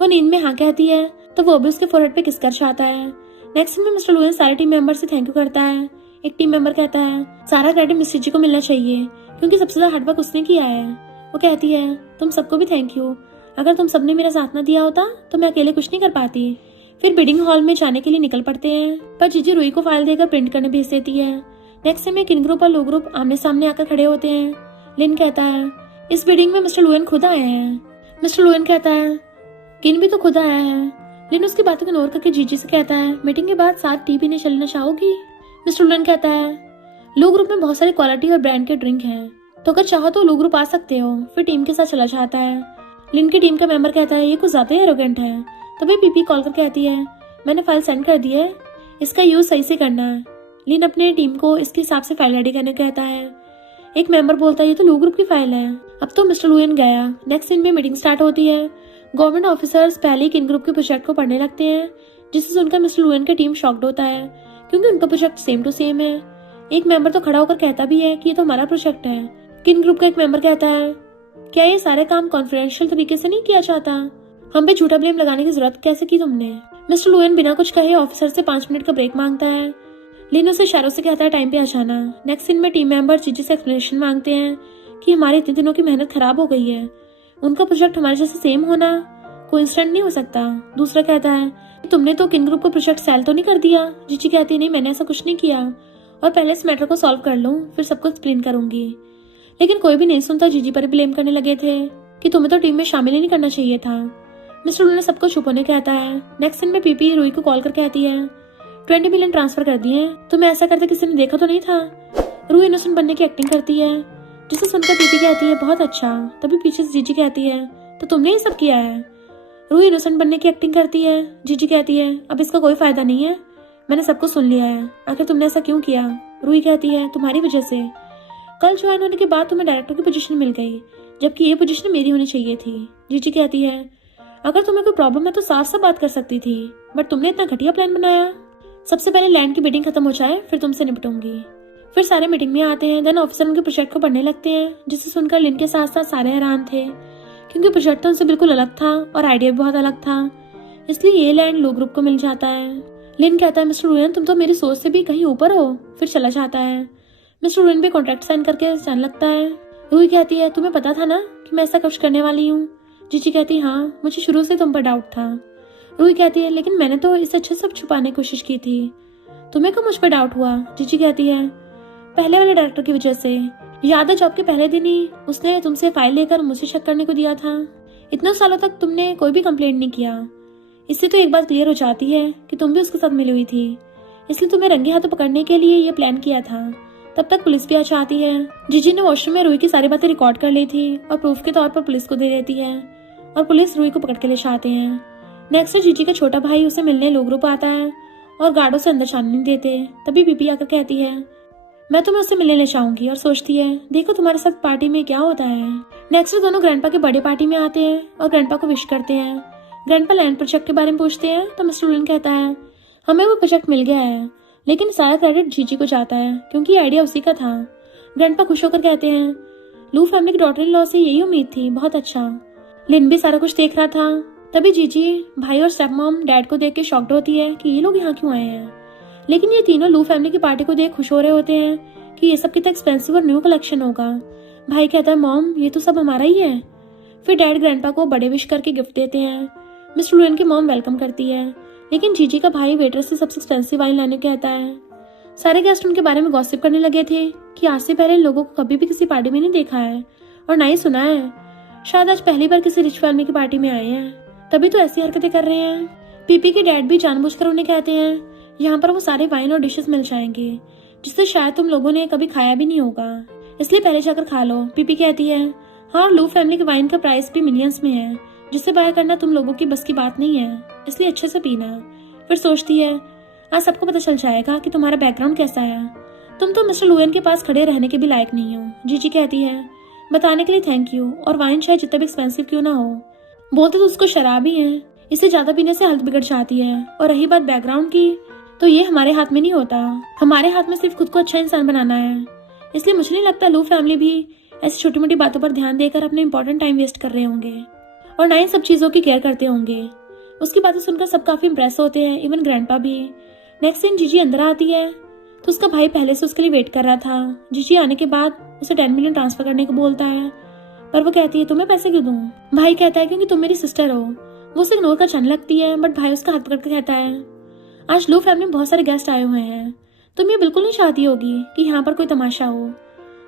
वो नींद में हाँ कहती है तो वो भी उसके फोरहेड पे किस कर चाहता है। नेक्स्ट में मिस्टर लुएन सारे टीम मेंबर से थैंक यू करता है। एक टीम मेंबर कहता है सारा क्रेडिट मिस जीजी को मिलना चाहिए, क्योंकि सबसे ज्यादा हार्डवर्क उसने किया है। वो कहती है तुम सबको भी थैंक यू, अगर तुम सबने मेरा साथ ना दिया होता तो मैं अकेले कुछ नहीं कर पाती। फिर बिडिंग हॉल में जाने के लिए निकल पड़ते हैं, पर जीजी रूही को फाइल देकर प्रिंट करने भेज देती है। नेक्स्ट में किन ग्रुप और लो ग्रुप आमने सामने आकर खड़े होते हैं। लिन कहता है इस बिडिंग में मिस्टर लुएन खुद आए हैं। मिस्टर लुएन कहता है किन भी तो खुद आया है। लिन उसकी बातों को इग्नोर करके जीजी से कहता है मीटिंग के बाद साथ टी पीने चलना चाहोगी। मिस्टर लुएन कहता है लो ग्रुप में बहुत सारे क्वालिटी और ब्रांड के ड्रिंक हैं, तो अगर चाहो तो लो ग्रुप आ सकते हो। फिर टीम के साथ चला जाता है। लिन की टीम का मेंबर कहता है ये कुछ ज्यादा ही एरोगेंट है। तभी पीपी कॉल कर कहती है मैंने फाइल सेंड कर दी है, इसका यूज सही से करना है। लिन अपने टीम को इसके हिसाब से फाइल रेडी करने कहता है। एक मेंबर बोलता है ये तो लो ग्रुप की फाइल है। अब तो मिस्टर लुएन गया। नेक्स्ट सीन में मीटिंग स्टार्ट होती है। गवर्नमेंट ऑफिसर्स पहले ही किन ग्रुप के प्रोजेक्ट को पढ़ने लगते हैं, जिससे सुनकर मिस्टर लुएन की टीम शॉक्ड होता है, क्योंकि उनका प्रोजेक्ट सेम टू सेम है। एक मेंबर तो खड़ा होकर कहता भी है कि ये तो हमारा प्रोजेक्ट है। किन ग्रुप का एक मेंबर कहता है, क्या ये सारे काम कॉन्फिडेंशियल तरीके से नहीं किया जाता? हम पे झूठा ब्लेम लगाने की जरूरत कैसे की तुमने? मिस्टर लुएन बिना कुछ कहे ऑफिसर से 5 मिनट का ब्रेक मांगता है। लिन उसे इशारों से कहता है टाइम पे आ जाना। नेक्स्ट सीन में टीम मेंबर जीजी से एक्सप्लेनेशन मांगते हैं कि हमारे इतने दिनों की मेहनत खराब हो गई है। उनका प्रोजेक्ट हमारे जैसे सेम होना कोइंसिडेंट नहीं हो सकता। दूसरा कहता है, तुमने तो किन ग्रुप को प्रोजेक्ट सेल तो नहीं कर दिया? जीजी कहती है, नहीं मैंने ऐसा कुछ नहीं किया, और पहले इस मैटर को सॉल्व कर लूं फिर सबको एक्सप्लेन करूंगी। लेकिन कोई भी नहीं सुनता। जीजी पर ब्लेम करने लगे थे कि तुम्हें तो टीम में शामिल ही नहीं करना चाहिए था। मिस्टर लू ने सबको चुप होने कहता है। नेक्स्ट सीन में पीपी रूही को कॉल कर कहती है 20 मिलियन ट्रांसफर कर दिए। तुम्हें ऐसा करते किसी ने देखा तो नहीं था? रूही इनोसेंट बनने की एक्टिंग करती है, जिसे सुनकर पीपी कहती है बहुत अच्छा। तभी पीछे से जीजी कहती है, तो तुमने ये सब किया है? रूही इनोसेंट बनने की एक्टिंग करती है। जीजी कहती है, अब इसका कोई फायदा नहीं है, मैंने सबको सुन लिया है, आखिर तुमने ऐसा क्यों किया? रूही कहती है, तुम्हारी वजह से। कल ज्वाइन होने के बाद तुम्हें डायरेक्टर की पोजीशन मिल गई, जबकि ये पोजीशन मेरी होनी चाहिए थी। जीजी कहती है, अगर तुम्हें कोई प्रॉब्लम है तो साफ साफ बात कर सकती थी, बट तुमने इतना घटिया प्लान बनाया। सबसे पहले लैंड की बिडिंग खत्म हो जाए फिर तुमसे निपटूंगी। फिर सारे मीटिंग में आते हैं। देन ऑफिसर उनके प्रोजेक्ट को पढ़ने लगते हैं, जिसे सुनकर लिन के साथ साथ सारे हैरान थे, क्योंकि प्रोजेक्ट तो उनसे बिल्कुल अलग था और आइडिया भी बहुत अलग था। इसलिए ये लैंड लो ग्रुप को मिल जाता है। लिन कहता है, मिस्टर लुएन तुम तो मेरी सोच से भी कहीं ऊपर हो। फिर चला जाता है। मिस्टर लुएन पे कॉन्ट्रैक्ट साइन करके जाने लगता है। रूही कहती है, तुम्हें पता था ना कि मैं ऐसा कुछ करने वाली हूँ? जीजी कहती है, हाँ मुझे शुरू से तुम पर डाउट था। रूही कहती है, लेकिन मैंने तो इसे अच्छे सब छुपाने की कोशिश की थी, तुम्हें कब मुझ पर डाउट हुआ? जीजी कहती है, पहले वाले डायरेक्टर की वजह से। याद है जॉब के पहले दिन ही उसने तुमसे फाइल लेकर मुझे शक करने को दिया था। इतने सालों तक तुमने कोई भी कंप्लेंट नहीं किया। इससे तो एक बात क्लियर हो जाती है कि तुम भी उसके साथ मिली हुई थी, इसलिए तुम्हें रंगे हाथों पकड़ने के लिए ये प्लान किया था। तब तक पुलिस भी आ जाती है। जीजी ने वॉशरूम में रूही की सारी बातें रिकॉर्ड कर ली थी और प्रूफ के तौर पर पुलिस को दे देती है, और पुलिस रूही को पकड़ के ले जाते हैं। नेक्स्ट जीजी का छोटा भाई उसे मिलने लो ग्रुप आता है और गार्डों से अंदर जाने नहीं देते। तभी पीपी आकर कहती है, मैं तुम्हें उससे मिलने ले जाऊंगी, और सोचती है देखो तुम्हारे साथ पार्टी में क्या होता है। नेक्स्ट दोनों ग्रैंडपा के बर्थडे पार्टी में आते हैं और ग्रैंडपा को विश करते हैं। ग्रैंडपा लैंड प्रोजेक्ट के बारे में पूछते हैं तो मिस्टर लुएन कहता है, हमें वो प्रोजेक्ट मिल गया है, लेकिन सारा क्रेडिट जीजी को जाता है क्योंकि आइडिया उसी का था। ग्रैंडपा खुश होकर कहते हैं, लू फैमिली की डॉटर इन लॉ से यही उम्मीद थी, बहुत अच्छा। लिन भी सारा कुछ देख रहा था। तभी जीजी भाई और स्टेप मॉम डैड को देख के शॉक्ड होती है कि ये लोग यहाँ क्यों आए हैं, लेकिन ये तीनों लू फैमिली की पार्टी को देख खुश हो रहे होते हैं कि ये सब कितना एक्सपेंसिव और न्यू कलेक्शन होगा। भाई कहता है, मॉम ये तो सब हमारा ही है। फिर डैड ग्रैंडपा को बड़े विश करके गिफ्ट देते हैं। मिस्टर लुएन की मॉम वेलकम करती है, लेकिन जीजी का भाई वेटर से सबसे एक्सपेंसिव वाइन लाने को कहता है। सारे गेस्ट उनके बारे में गॉसिप करने लगे थे कि आज से पहले लोगों को कभी भी किसी पार्टी में नहीं देखा है और ना ही सुना है, शायद आज पहली बार किसी रिच फैमिली की पार्टी में आए हैं, तभी तो ऐसी हरकतें कर रहे हैं। पीपी के डैड भी जानबूझकर उन्हें कहते हैं, यहाँ पर वो सारे वाइन और डिशेस मिल जाएंगे जिससे शायद तुम लोगों ने कभी खाया भी नहीं होगा, इसलिए पहले जाकर खा लो। पीपी कहती है, हाँ लू फैमिली के वाइन का प्राइस भी मिलियंस में है, जिससे बाय करना तुम लोगों की बस की बात नहीं है, इसलिए अच्छे से पीना। फिर सोचती है, आज सबको पता चल जाएगा कि तुम्हारा बैकग्राउंड कैसा है, तुम तो मिस्टर लुएन के पास खड़े रहने के भी लायक नहीं हो। जीजी कहती है, बताने के लिए थैंक यू, और वाइन चाहे जितना भी एक्सपेंसिव क्यों ना हो, बोलते तो उसको शराब ही है, इसे ज्यादा पीने से हेल्थ बिगड़ जाती है। और रही बात बैकग्राउंड की, तो ये हमारे हाथ में नहीं होता, हमारे हाथ में सिर्फ खुद को अच्छा इंसान बनाना है। इसलिए मुझे नहीं लगता लू फैमिली भी ऐसी छोटी मोटी बातों पर ध्यान देकर अपने इंपॉर्टेंट टाइम वेस्ट कर रहे होंगे और ना ही सब चीजों की केयर करते होंगे। उसकी बातें सुनकर सब काफी इंप्रेस होते हैं, इवन ग्रैंडपा भी। नेक्स्ट दिन जीजी अंदर आती है तो उसका भाई पहले से उसके लिए वेट कर रहा था। जीजी आने के बाद उसे 10 मिलियन ट्रांसफर करने को बोलता है, पर वो कहती है, तुम्हें पैसे क्यों दूं? भाई कहता है, क्योंकि तुम मेरी सिस्टर हो। वो उसे इग्नोर कर जाने लगती है, बट भाई उसका हाथ पकड़ कर कहता है, आज लू फैमिली में बहुत सारे गेस्ट आए हुए हैं, तुम ये बिल्कुल नहीं चाहती होगी कि यहाँ पर कोई तमाशा हो।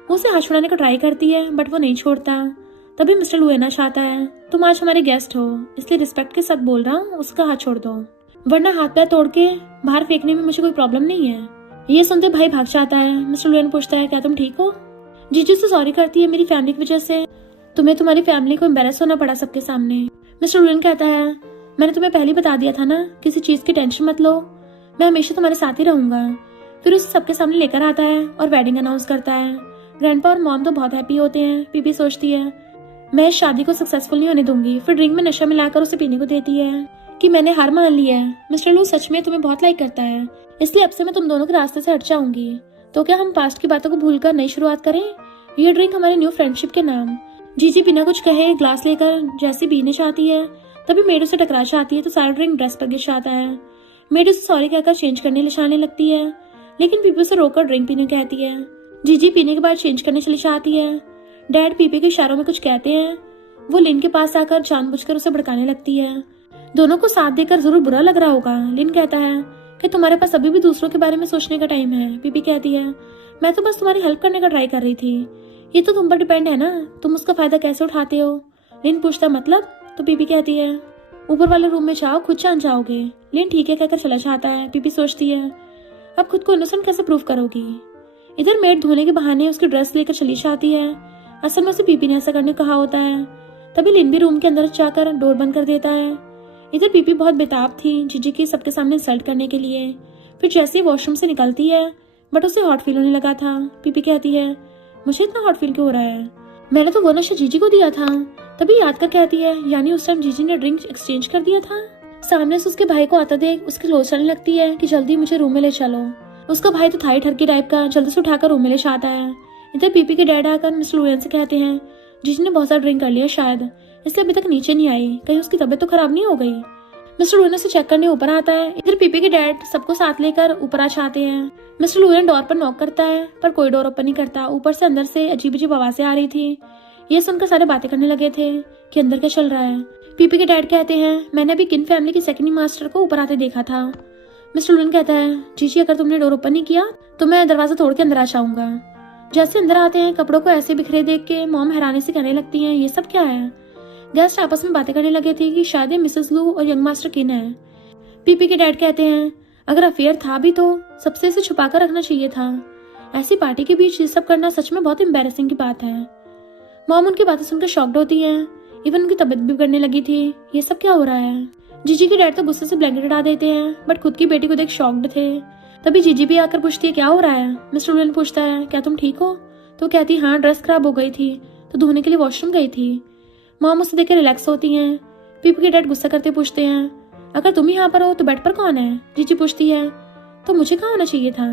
वो उसे हाथ छुड़ाने को ट्राई करती है, बट वो नहीं छोड़ता। तभी मिस्टर लुएना चाहता है, तुम आज हमारे गेस्ट हो, इसलिए रिस्पेक्ट के साथ बोल रहा हूँ, उसका हाथ छोड़ दो, वरना हाथ पैर तोड़ के बाहर फेंकने में मुझे कोई प्रॉब्लम नहीं है। ये सुनते भाई भाग जाता है। मिस्टर लुएन पूछता है, क्या तुम ठीक हो? जीजी से सॉरी करती है, मेरी फैमिली की वजह से तुम्हें तुम्हारी फैमिली को एम्बेरस होना पड़ा सबके सामने। मिस्टर लुएन कहता है, मैंने तुम्हें पहले बता दिया था ना, किसी चीज की टेंशन मत लो, मैं हमेशा तुम्हारे साथ ही रहूंगा। फिर उसे सबके सामने लेकर आता है और वेडिंग अनाउंस करता है। ग्रैंडपा और मॉम तो बहुत हैप्पी होते हैं। पीपी सोचती है, मैं इस शादी को सक्सेसफुल नहीं होने दूंगी। फिर ड्रिंक में नशा मिलाकर उसे पीने को देती है कि मैंने हार मान ली है, मिस्टर लू सच में तुम्हें बहुत लाइक करता है, इसलिए अब से मैं तुम दोनों के रास्ते से हट जाऊंगी। तो क्या हम पास्ट की बातों को भूलकर नई शुरुआत करें? ये ड्रिंक हमारे न्यू फ्रेंडशिप के नाम। जीजी बिना कुछ कहे ग्लास लेकर जैसे पीने चाहती है, तभी मेड उसे टकरा जाती है तो सारा ड्रिंक ड्रेस पर गिर जाता है। मेड उसे सॉरी कहकर चेंज करने लिशाने लगती है, लेकिन पीपी उसे रोककर ड्रिंक पीने कहती है। जीजी पीने के बाद चेंज करने चली जाती है। डैड पीपी के इशारों में कुछ कहते हैं। वो लिन के पास आकर जानबूझकर उसे भड़काने लगती है। दोनों को साथ देकर जरूर बुरा लग रहा होगा। लिन कहता है कि तुम्हारे पास अभी भी दूसरों के बारे में सोचने का टाइम है। पीपी कहती है मैं तो बस तुम्हारी हेल्प करने का ट्राई कर रही थी। ये तो तुम पर डिपेंड है ना, तुम उसका फायदा कैसे उठाते हो। लिन पूछता मतलब? तो पीपी कहती है ऊपर वाले रूम में जाओ, खुद जान जाओगे। लिन ठीक है कहकर चला जाता है। पीपी सोचती है अब खुद को इनोसेंट कैसे प्रूव करोगी। इधर मेड धोने के बहाने उसकी ड्रेस लेकर चली जाती है। असल में उसे पीपी ने ऐसा करने कहा होता है। तभी लिन भी रूम के अंदर जाकर डोर बंद कर देता है। इधर पीपी बहुत बेताब थी जीजी की सबके सामने इंसल्ट करने के लिए। फिर जैसे ही वॉशरूम से निकलती है बट उसे हॉट फील होने लगा था। पीपी कहती है मुझे इतना हॉट फील क्यों हो रहा है, मैंने तो वो नशा जीजी को दिया था। तभी याद कर कहती है यानी उस टाइम जीजी ने ड्रिंक एक्सचेंज कर दिया था। सामने से उसके भाई को आता देख उसकी क्लोज चलने लगती है कि जल्दी मुझे रूम में ले चलो। उसका भाई तो था ही ठरकी टाइप का, जल्दी से उठाकर रूम में ले जाता है। इधर पीपी के डैड आकर मिस्टर लुएन से कहते हैं जीजी ने बहुत सारा ड्रिंक कर लिया शायद, इसलिए अभी तक नीचे नहीं आई, कहीं उसकी तबीयत तो खराब नहीं हो गई। मिस्टर लुएन उसे चेक करने ऊपर आता है। इधर पीपी के डैड सबको साथ लेकर ऊपर आ जाते हैं। मिस्टर लुएन डोर पर नॉक करता है पर कोई डोर ओपन नहीं करता। ऊपर से अंदर से अजीब अजीब आवाजें आ रही थी। ये सुनकर सारे बातें करने लगे थे कि अंदर क्या चल रहा है। पीपी के डैड कहते हैं मैंने अभी किन फैमिली के सेकंड मास्टर को ऊपर आते देखा था। मिस्टर लुएन कहता है जीजी अगर तुमने डोर ओपन नहीं किया तो मैं दरवाजा तोड़ के अंदर आ जाऊंगा। जैसे अंदर आते हैं कपड़ों को ऐसे बिखरे देख के मॉम हैरानी से कहने लगती हैं ये सब क्या है। गेस्ट आपस में बातें करने लगे थे कि शायद मिसेस लू और यंग मास्टर किन है। पीपी के डैड कहते हैं अगर अफेयर था भी तो सबसे इसे छुपा कर रखना चाहिए था। ऐसी पार्टी के बीच ये सब करना सच में बहुत एम्बैरेसिंग की बात है। मॉम उनकी बातें सुनकर शॉक्ड होती है। इवन उनकी तबीयत भी बिगड़ने लगी थी। ये सब क्या हो रहा है। जीजी के डैड तो गुस्से से ब्लैंकेट हटा देते हैं बट खुद की बेटी को देख शॉक्ड थे। तभी जीजी भी आकर पूछती है क्या हो रहा है। मिस्टर लुएन पूछता है क्या तुम ठीक हो। तो कहती हाँ ड्रेस खराब हो गई थी तो धोने के लिए वॉशरूम गई थी। मॉम उसे देखकर रिलैक्स होती हैं। पीपी के डैड गुस्सा करते पूछते हैं अगर तुम यहाँ पर हो तो बेड पर कौन है। जीजी पूछती है तो मुझे कहाँ होना चाहिए था।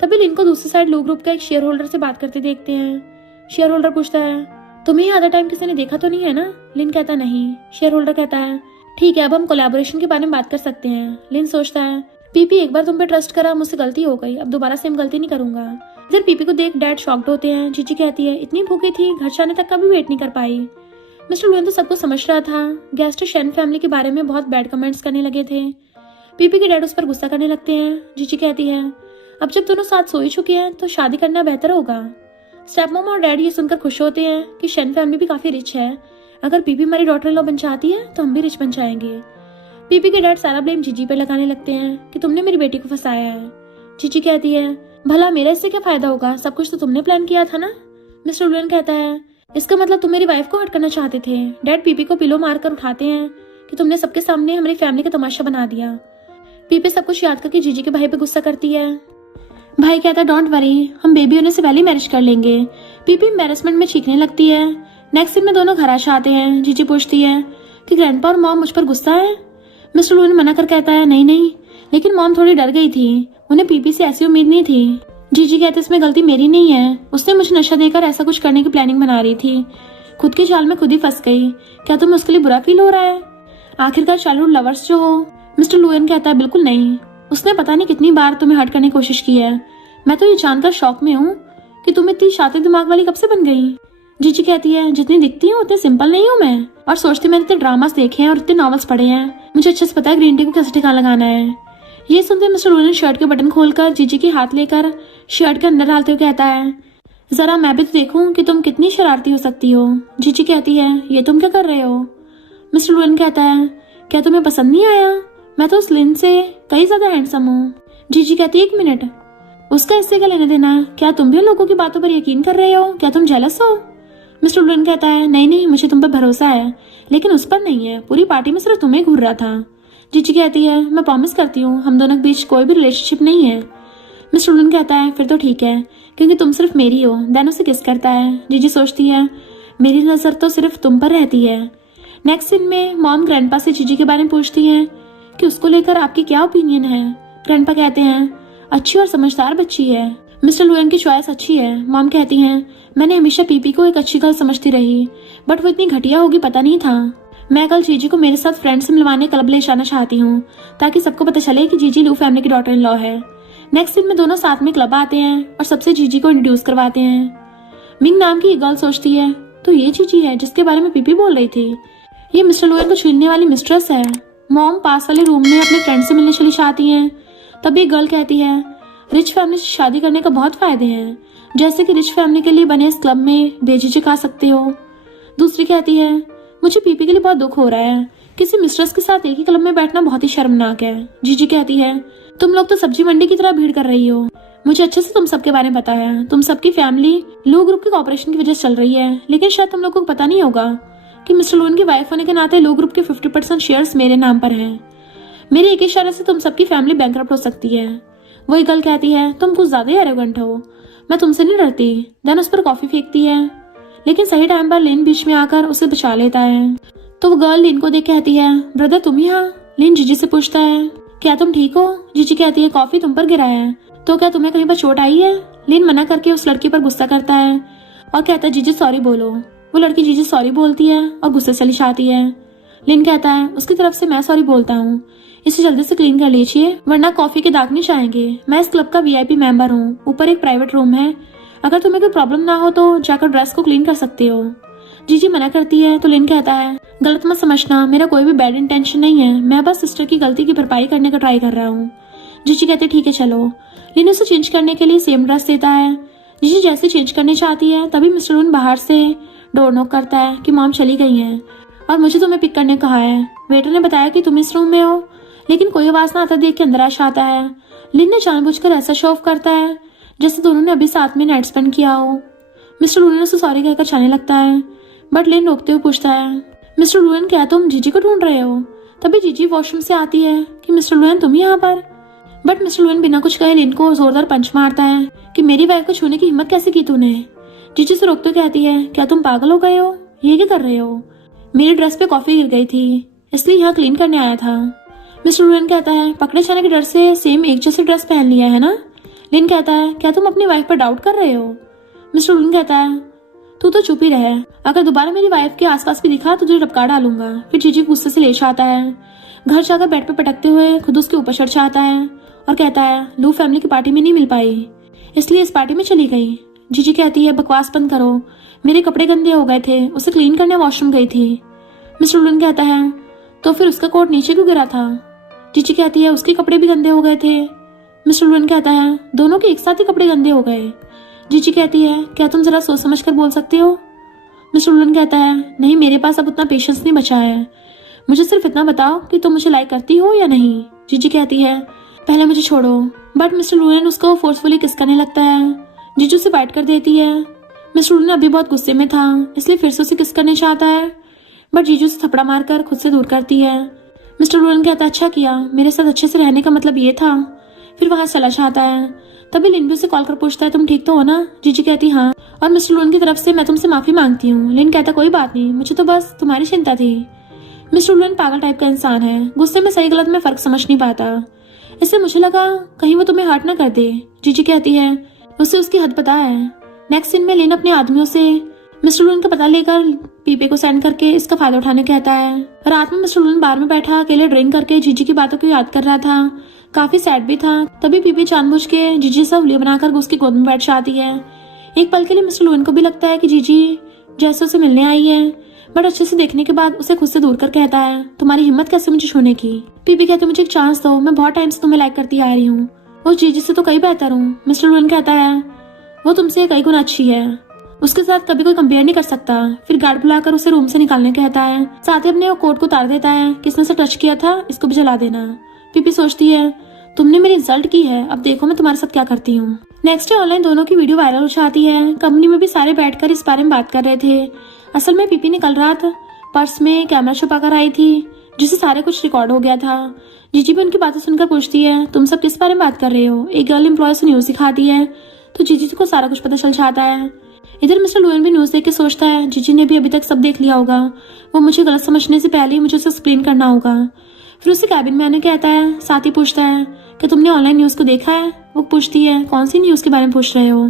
तभी लिन को दूसरी साइड लू ग्रुप का एक शेयर होल्डर से बात करते देखते हैं। शेयर होल्डर पूछता है तुम्हें आधा टाइम किसी ने देखा तो नहीं है ना। लिन कहता नहीं। शेयर होल्डर कहता है ठीक है अब हम कोलैबोरेशन के बारे में बात कर सकते हैं। लिन सोचता है पीपी एक बार तुम पे ट्रस्ट करा, मुझसे गलती हो गई, अब दोबारा सेम गलती नहीं करूंगा। इधर पीपी को देख डैड शॉक्ड होते हैं। जीजी कहती है इतनी भूखी थी घर जाने तक का भी वेट नहीं कर पाई। मिस्टर लुएन तो सबको समझ रहा था। गेस्ट शेन फैमिली के बारे में बहुत बैड कमेंट्स करने लगे थे। पीपी के डैड उस पर गुस्सा करने लगते हैं। जीजी कहती है अब जब दोनों साथ सो ही चुके हैं तो शादी करना बेहतर होगा। स्टेप मॉम और डैड ये सुनकर खुश होते हैं कि शेन फैमिली भी काफी रिच है। अगर पीपी हमारी डॉटर इन लॉ बन जाती है तो हम भी रिच बन जाएंगे। पीपी के डैड सारा ब्लेम जीजी पर लगाने लगते हैं कि तुमने मेरी बेटी को फंसाया है। जीजी कहती है भला मेरा इससे क्या फायदा होगा, सब कुछ तो तुमने प्लान किया था ना। मिस्टर लुएन कहता है इसका मतलब तुम मेरी वाइफ को हर्ट करना चाहते थे। डैड पीपी को पिलो मारकर उठाते हैं कि तुमने सबके सामने हमारी फैमिली का तमाशा बना दिया। पीपी सब कुछ याद करके जीजी के भाई पे गुस्सा करती है। भाई कहता है डोंट वरी, हम बेबी होने से पहले मैरिज कर लेंगे। पीपी एम्बैरेसमेंट में चीखने लगती है। नेक्स्ट सीन में दोनों घर आ जाते हैं। जीजी पूछती है कि ग्रैंडपा और मॉम मुझ पर गुस्सा है। मिस्टर लुएन मना कर कहता है नहीं, लेकिन मॉम थोड़ी डर गई थी, उन्हें पीपी से ऐसी उम्मीद नहीं थी। जीजी कहते इसमें गलती मेरी नहीं है, उसने मुझे नशा देकर ऐसा कुछ करने की प्लानिंग बना रही थी, खुद के जाल में खुद ही फंस गई। क्या तुम्हें उसके लिए बुरा फील हो रहा है? आखिरकार चाइल्डहुड लवर्स जो हो। मिस्टर लुएन कहता है बिल्कुल नहीं, उसने पता नहीं कितनी बार तुम्हें हर्ट करने की कोशिश की है। मैं तो ये जानकर शॉक में हूँ कि तुम इतनी शातिर दिमाग वाली कब से बन गई। जीजी कहती है जितनी दिखती हूँ उतनी सिंपल नहीं हूँ मैं, और सोचती मैंने इतने ड्रामास देखे हैं और इतने नॉवेल्स पढ़े हैं, मुझे अच्छे से पता है ग्रीन टी को कैसे ठिकाना लगाना है। ये सुनते मिस्टर लुएन शर्ट के बटन खोलकर जीजी के हाथ लेकर शर्ट के अंदर डालते हुए कहता है जरा मैं भी तो देखूं कि तुम कितनी शरारती हो सकती हो। जीजी कहती है ये तुम क्या कर रहे हो? मिस्टर लुएन कहता है क्या तुम्हें पसंद नहीं आया? मैं तो उस लिन से कई ज्यादा हैंडसम हूँ। जीजी कहती है 1 मिनट, उसका इससे क्या लेना देना? क्या तुम भी लोगों की बातों पर यकीन कर रहे हो? क्या तुम जेलस हो? मिस्टर लुएन कहता है नहीं, मुझे तुम पर भरोसा है, लेकिन उस पर नहीं है। पूरी पार्टी में सिर्फ तुम्हें घूर रहा था। जीजी कहती है मैं प्रॉमिस करती हूँ हम दोनों के बीच कोई भी रिलेशनशिप नहीं है। मिस्टर लुएन कहता है फिर तो ठीक है, क्योंकि तुम सिर्फ मेरी हो। देन उसे किस करता है। जीजी सोचती है मेरी नजर तो सिर्फ तुम पर रहती है। नेक्स्ट सीन में मॉम ग्रैंडपा से जीजी के बारे में पूछती है कि उसको लेकर आपकी क्या ओपिनियन है। ग्रैंडपा कहते हैं अच्छी और समझदार बच्ची है। मिस्टर लुएन की चॉइस अच्छी है। मॉम कहती हैं, मैंने हमेशा पीपी को एक अच्छी गर्ल समझती रही, बट वो इतनी घटिया होगी पता नहीं था। मैं कल जीजी को मेरे साथ फ्रेंड से मिलवाने क्लब ले जाना चाहती हूँ, ताकि सबको पता चले कि जीजी लू फैमिली की डॉटर इन लॉ है। नेक्स्ट दिन में दोनों साथ में क्लब आते हैं और सबसे जीजी को इंट्रोड्यूस करवाते हैं। मिंग नाम की एक गर्ल सोचती है, तो ये जीजी है जिसके बारे में पीपी बोल रही थी। ये मिस्टर लुएन को छीनने वाली मिस्ट्रेस है। मॉम पास वाले रूम में अपने फ्रेंड से मिलने चली जाती हैं। तब एक गर्ल कहती है, रिच फैमिली से शादी करने का बहुत फायदे हैं, जैसे कि रिच फैमिली के लिए बने इस क्लब में बेझिझक आ सकते हो। दूसरी कहती है, मुझे पीपी के लिए बहुत दुख हो रहा है, किसी मिस्ट्रेस के साथ एक ही क्लब में बैठना बहुत ही शर्मनाक है। जीजी कहती है, तुम लोग तो सब्जी मंडी की तरह भीड़ कर रही हो, मुझे अच्छे से तुम सबके बारे में पता है। तुम सबकी फैमिली लू ग्रुप के कॉपरेशन की वजह से चल रही है, लेकिन शायद तुम लोगों को पता नहीं होगा कि मिस्टर लुएन की वाइफ होने के नाते लू ग्रुप के 50% शेयर्स मेरे नाम पर हैं। मेरे एक इशारे से तुम सबकी फैमिली बैंकरप्ट हो सकती है। वही गर्ल कहती है, तुम कुछ ज्यादा ही एरोगेंट हो, मैं तुमसे नहीं डरती। देन उस पर कॉफी फेंकती है, लेकिन सही टाइम पर लिन बीच में आकर उसे बचा लेता है। तो वो गर्ल लिन को देख कहती है, ब्रदर तुम यहाँ? लिन जीजी से पूछता है, क्या तुम ठीक हो? जीजी कहती है, कॉफी तुम पर गिरा है, तो क्या तुम्हें कहीं पर चोट आई है? लिन मना करके उस लड़की पर गुस्सा करता है और कहता है, जीजी सॉरी बोलो। वो लड़की जीजी सॉरी बोलती है और गुस्से से चली जाती है। लिन कहता है, उसकी तरफ से मैं सॉरी बोलता हूँ, इसे जल्दी से क्लीन कर लीजिए वरना कॉफी के दाग नहीं जाएंगे। मैं इस क्लब का वीआईपी मेंबर हूँ, ऊपर एक प्राइवेट रूम है, अगर तुम्हें कोई प्रॉब्लम ना हो तो जाकर ड्रेस को क्लीन कर सकते हो। जीजी मना करती है तो लिन कहता है, गलत मत समझना, मेरा कोई भी बैड इंटेंशन नहीं है, मैं बस सिस्टर की गलती की भरपाई करने का ट्राई कर रहा हूँ। जीजी कहते, ठीक है चलो। लिन उसे चेंज करने के लिए सेम ड्रेस देता है। जीजी जैसे चेंज करने चाहती है तभी मिस्टर लुएन बाहर से डोर नॉक करता है कि मॉम चली गई हैं और मुझे तुम्हें पिक करने कहा है। वेटर ने बताया कि तुम इस रूम में हो, लेकिन कोई आवाज ना आता देख के अंदर आता है। लिन ने जानबूझकर ऐसा शो ऑफ करता है जैसे दोनों ने अभी साथ में नाइट स्पेंड किया हो। मिस्टर लुएन उसे सॉरी कहकर जाने लगता है, बट लिन रोकते हुए पूछता है, मिस्टर लुएन क्या तुम जीजी को ढूंढ रहे हो? तभी जीजी वॉशरूम से आती है कि मिस्टर लुएन तुम यहाँ पर? बट मिस्टर लुएन बिना कुछ कहे लिन को जोरदार पंच मारता है कि मेरी वाइफ को छूने की हिम्मत कैसे की तूने? जीजी से रोकते कहती है, क्या तुम पागल हो गए हो? ये क्या कर रहे हो? मेरी ड्रेस पे कॉफी गिर गई थी, इसलिए यहाँ क्लीन करने आया था। मिस्टर लुएन कहता है, पकड़े जाने के डर से सेम एक जैसी ड्रेस पहन लिया है ना? लिन कहता है, क्या तुम अपनी वाइफ पर डाउट कर रहे हो? मिस्टर लुएन कहता है, तू तो चुप ही रहे, अगर दोबारा मेरी वाइफ के आसपास भी दिखा तो तुझे टपका डालूंगा। फिर जीजी गुस्से से ले आता है, घर जाकर बेड पे पटकते हुए खुद उसके ऊपर चढ़ जाता है और कहता है, लू फैमिली की पार्टी में नहीं मिल पाई इसलिए इस पार्टी में चली गई। जीजी कहती है, बकवास बंद करो, मेरे कपड़े गंदे हो गए थे, उसे क्लीन करने वॉशरूम गई थी। मिस्टर लुएन कहता है, तो फिर उसका कोट नीचे क्यों गिरा था? जीजी कहती है, उसके कपड़े भी गंदे हो गए थे। मिस्टर लुएन कहता है, दोनों के एक साथ ही कपड़े गंदे हो गए। जीजी कहती है, क्या तुम जरा सोच समझ कर बोल सकते हो? मिस्टर लुएन कहता है, नहीं मेरे पास अब उतना पेशेंस नहीं बचा है, मुझे सिर्फ इतना बताओ कि तुम मुझे लाइक करती हो या नहीं। जीजी कहती है, पहले मुझे छोड़ो। बट मिस्टर लुएन उसको फोर्सफुली किस करने लगता है। जीजू से बाइट कर देती है। मिस्टर लुएन अभी बहुत गुस्से में था इसलिए फिर से उसे किस करने चाहता है, बट जीजू से थपड़ा मारकर खुद से दूर करती है। मिस्टर लुएन कहता है, अच्छा किया, मेरे साथ अच्छे से रहने का मतलब ये था। फिर वहां चला जाता है। तभी लिन भी उसे कॉल कर पूछता है, तुम ठीक तो हो ना? जीजी कहती हाँ, और मिस्टर लुएन की तरफ से मैं तुमसे माफी मांगती हूँ। लिन कहता, कोई बात नहीं, मुझे तो बस तुम्हारी चिंता थी। मिस्टर लुएन पागल टाइप का इंसान है, गुस्से में सही गलत में फर्क समझ नहीं पाता, इससे मुझे लगा कहीं वो तुम्हें हर्ट ना कर दे। जीजी कहती है, उसे उसकी हद पता है। नेक्स्ट सीन में लिन अपने आदमियों से मिस्टर लुएन का पता लेकर पीपे को सेंड करके इसका फायदा उठाने कहता है। रात में मिस्टर लुएन बार में बैठा अकेले ड्रिंक करके जीजी की बातों को याद कर रहा था, काफी सैड भी था। तभी पीपे जानबूझ के जीजी से उंगलियां बनाकर उसकी गोद में बैठ जाती है। एक पल के लिए मिस्टर लुएन को भी लगता है कि जीजी जैसे उसे मिलने आई है, बट अच्छे से देखने के बाद उसे खुद से दूर कर कहता है, तुम्हारी हिम्मत कैसे मुझे छूने की? पीपी कहते, मुझे एक चांस दो, मैं बहुत टाइम से तुम्हें लाइक करती आ रही हूँ, उस जीजी से तो कई बेहतर हूँ। मिस्टर लुएन कहता है, वो तुमसे कई गुना अच्छी है, उसके साथ कभी कोई कंपेयर नहीं कर सकता। फिर गार्ड बुलाकर उसे रूम से निकालने कहता है, साथ ही अपने कोट को उतार देता है, किसने उसे टच किया था इसको भी जला देना। पीपी सोचती है, तुमने मेरी इंसल्ट की है, अब देखो मैं तुम्हारे साथ क्या करती हूँ। नेक्स्ट डे ऑनलाइन दोनों की वीडियो वायरल हो जाती है। कंपनी में भी सारे बैठकर इस बारे में बात कर रहे थे। असल में पीपी ने कल रात पर्स में कैमरा छुपा कर आई थी, जिससे सारे कुछ रिकॉर्ड हो गया था। जीजी भी उनकी बातें सुनकर पूछती है, तुम सब किस बारे में बात कर रहे हो? एक गर्ल एम्प्लॉय से न्यूज दिखाती है तो जीजी को सारा कुछ पता चल जाता है। इधर मिस्टर लुएन भी न्यूज देख के सोचता है, जीजी ने भी अभी तक सब देख लिया होगा, वो मुझे गलत समझने से पहले ही मुझे उसे एक्सप्लेन करना होगा। फिर उसे कैबिन में आने कहता है, साथ ही पूछता है, कि तुमने ऑनलाइन न्यूज़ को देखा है? वो पूछती है कौन सी न्यूज़ के बारे में पूछ रहे हो?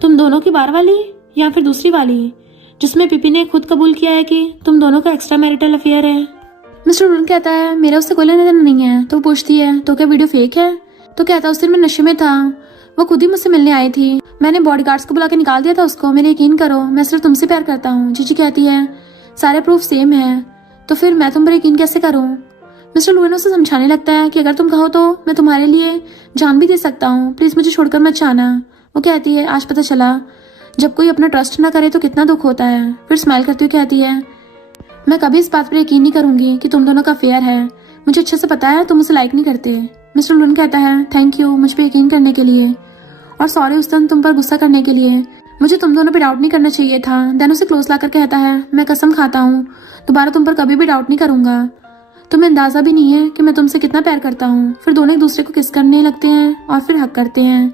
तुम दोनों की बार वाली या फिर दूसरी वाली, जिसमें पीपी ने खुद कबूल किया है कि तुम दोनों का एक्स्ट्रा मैरिटल अफेयर है। मिस्टर वुडन कहता है मेरा उससे कोई लेना देना नहीं है। तो वो पूछती है तो क्या वीडियो फेक है? तो कहता है उस दिन मैं नशे में था, वो खुद ही मुझसे मिलने आई थी, मैंने बॉडीगार्ड्स को बुला के निकाल दिया था उसको, मेरे यकीन करो मैं सिर्फ तुमसे प्यार करता हूँ। जीजी कहती है सारे प्रूफ सेम है तो फिर मैं तुम पर यकीन कैसे करूँ? मिस्टर लुएन उसे समझाने लगता है कि अगर तुम कहो तो मैं तुम्हारे लिए जान भी दे सकता हूँ, प्लीज मुझे छोड़कर मत जाना। वो कहती है आज पता चला जब कोई अपना ट्रस्ट ना करे तो कितना दुख होता है। फिर स्माइल करती हुई कहती है मैं कभी इस बात पर यकीन नहीं करूंगी कि तुम दोनों का फेयर है, मुझे अच्छे से पता है तुम उसे लाइक नहीं करते। मिस्टर लुन कहता है थैंक यू मुझ पर यकीन करने के लिए और सॉरी उस दिन तुम पर गुस्सा करने के लिए, मुझे तुम दोनों पे डाउट नहीं करना चाहिए था। देन उसे क्लोज लाकर कहता है मैं कसम खाता हूँ दोबारा तुम पर कभी भी डाउट नहीं करूंगा, तुम्हें अंदाजा भी नहीं है कि मैं तुमसे कितना प्यार करता हूँ। फिर दोनों एक दूसरे को किस करने लगते हैं और फिर हक करते हैं।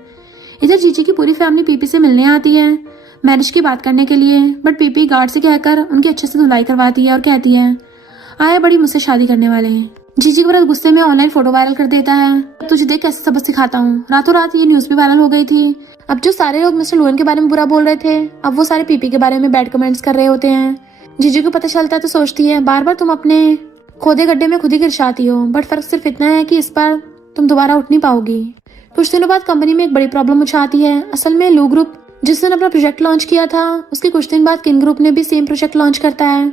इधर जीजी की पूरी फैमिली पीपी से मिलने आती है मैरिज की बात करने के लिए, बट पीपी गार्ड से कहकर उनकी अच्छे से धुलाई करवाती है और कहती है आया बड़ी मुझसे शादी करने वाले हैं। जीजी को बड़ा गुस्से में ऑनलाइन फोटो वायरल कर देता है, तुझे देख कैसे सबक सिखाता हूँ। रातों रात ये न्यूज भी वायरल हो गई थी। अब जो सारे लोग मिस्टर लुएन के बारे में बुरा बोल रहे थे अब वो सारे पीपी के बारे में बैड कमेंट्स कर रहे होते हैं। जीजी को पता चलता है तो सोचती है बार बार तुम अपने खोदे गड्ढे में खुद ही गिर जाती हो, बट फर्क सिर्फ इतना है कि इस बार तुम दोबारा उठ नहीं पाओगी। कुछ दिनों बाद कंपनी में एक बड़ी प्रॉब्लम उछाती है। असल में लू ग्रुप जिस दिन अपना प्रोजेक्ट लॉन्च किया था उसके कुछ दिन बाद किन ग्रुप ने भी सेम प्रोजेक्ट लॉन्च करता है,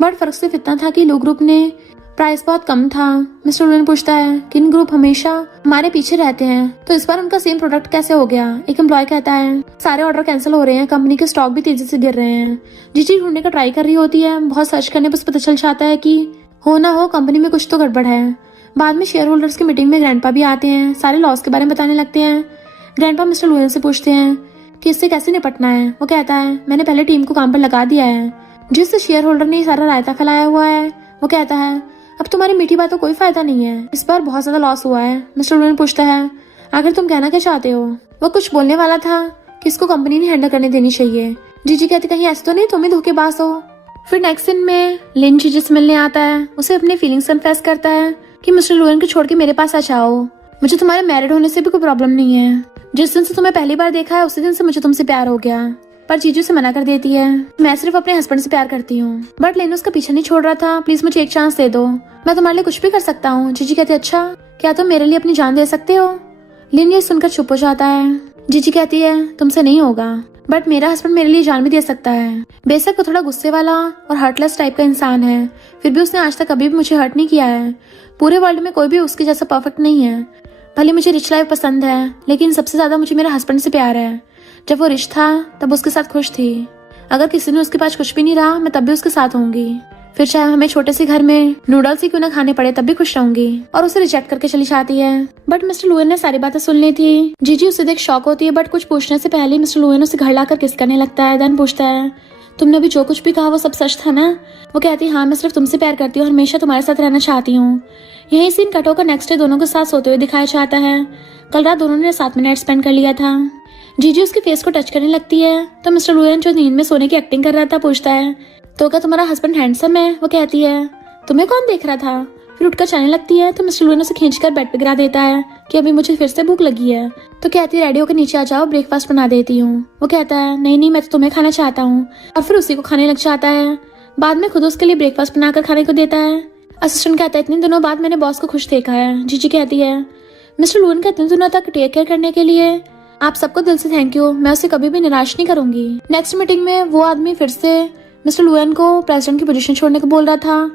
बट फर्क सिर्फ इतना था कि लू ग्रुप ने प्राइस बहुत कम था। मिस्टर लुएन पूछता है किन ग्रुप हमेशा हमारे पीछे रहते हैं तो इस बार उनका सेम प्रोडक्ट कैसे हो गया? एक एम्प्लॉय कहता है सारे ऑर्डर कैंसिल हो रहे हैं, कंपनी के स्टॉक भी तेजी से गिर रहे हैं। जीजी ढूंढने का ट्राई कर रही होती है, बहुत सर्च करने पर पता चल जाता है कि हो ना हो कंपनी में कुछ तो गड़बड़ है। बाद में शेयर होल्डर्स की मीटिंग में ग्रैंडपा भी आते हैं, सारे लॉस के बारे में बताने लगते हैं। ग्रैंडपा मिस्टर लुएन से पूछते हैं कि इससे कैसे निपटना है। वो कहता है मैंने पहले टीम को काम पर लगा दिया है, जिस शेयर होल्डर ने सारा रायता फैलाया हुआ है। वो कहता है अब तुम्हारी मीठी बातों कोई फायदा नहीं है, इस बार बहुत ज्यादा लॉस हुआ है। मिस्टर लुएन पूछता है आखिर तुम कहना क्या चाहते हो? वो कुछ बोलने वाला था कि इसको कंपनी ने हैंडल करने देनी चाहिए। जीजी कहती कहीं ऐसे तो नहीं तुम ही धोखेबाज हो। फिर नेक्स्ट सीन में लिन जीजी से मिलने आता है, उसे अपनी फीलिंग्स कन्फेस करता है कि मिस्टर लुएन को छोड़ के मेरे पास आ जाओ, मुझे तुम्हारे मैरिड होने से भी कोई प्रॉब्लम नहीं है, जिस दिन से तुम्हें पहली बार देखा है उसी दिन से मुझे तुमसे प्यार हो गया। पर जीजू से मना कर देती है, मैं सिर्फ अपने हस्बैंड से प्यार करती हूँ। बट लेन उसका पीछा नहीं छोड़ रहा था, प्लीज मुझे एक चांस दे दो, मैं तुम्हारे लिए कुछ भी कर सकता हूँ। जीजी कहती है अच्छा क्या तुम मेरे लिए अपनी जान दे सकते हो? लिन ये सुनकर चुप हो जाता है। जीजी कहती है तुमसे नहीं होगा, बट मेरा हस्बैंड मेरे लिए जान भी दे सकता है। बेशक वो थोड़ा गुस्से वाला और हर्टलेस टाइप का इंसान है, फिर भी उसने आज तक कभी भी मुझे हर्ट नहीं किया है। पूरे वर्ल्ड में कोई भी उसके जैसा परफेक्ट नहीं है। भले मुझे रिच लाइफ पसंद है लेकिन सबसे ज्यादा मुझे मेरे हस्बैंड से प्यार है। जब वो रिच था तब उसके साथ खुश थी, अगर किसी ने उसके पास कुछ भी नहीं रहा मैं तब भी उसके साथ होंगी, फिर चाहे हमें छोटे से घर में नूडल्स ही क्यों ना खाने पड़े तब भी खुश रहूंगी। और उसे रिजेक्ट करके चली जाती है। बट मिस्टर लुएन ने सारी बातें सुन ली थी। जीजी उसे देख शॉक होती है, बट कुछ पूछने से पहले मिस्टर लुएन उसे घर लाकर किस करने लगता है। देन पूछता है तुमने अभी जो कुछ भी कहा वो सब सच था ना? वो कहती है हाँ मैं सिर्फ तुमसे प्यार करती हूँ और हमेशा तुम्हारे साथ रहना चाहती हूँ। यही सीन कट होकर नेक्स्ट डे दोनों के साथ सोते हुए दिखाया जाता है। कल रात दोनों ने साथ में नाइट स्पेंड कर लिया था। जीजी उसके फेस को टच करने लगती है तो मिस्टर लुएन जो नींद में सोने की एक्टिंग कर रहा था पूछता है तो क्या तुम्हारा हस्बैंड हैंडसम है? वो कहती है तुम्हें कौन देख रहा था? फिर उठकर जाने लगती है तो मिस्टर लुएन उसे खींचकर बेड पे गिरा देता है कि अभी मुझे फिर से भूख लगी है। तो कहती है रेडी होकर नीचे आ जाओ, ब्रेकफास्ट बना देती हूँ। वो कहता है नहीं नहीं मैं तो तुम्हें खाना चाहता हूँ, और फिर उसी को खाने लग जाता है। बाद में खुद उसके लिए ब्रेकफास्ट बनाकर खाने को देता है। असिस्टेंट कहता है इतने दिनों बाद मैंने बॉस को खुश देखा है। जीजी कहती है मिस्टर लुएन का इतने दिनों तक टेक केयर करने के लिए आप सबको दिल से थैंक यू, मैं उसे कभी भी निराश नहीं करूंगी। नेक्स्ट मीटिंग में वो आदमी फिर से मिस्टर लुएन को प्रेसिडेंट की पोजीशन छोड़ने को बोल रहा था,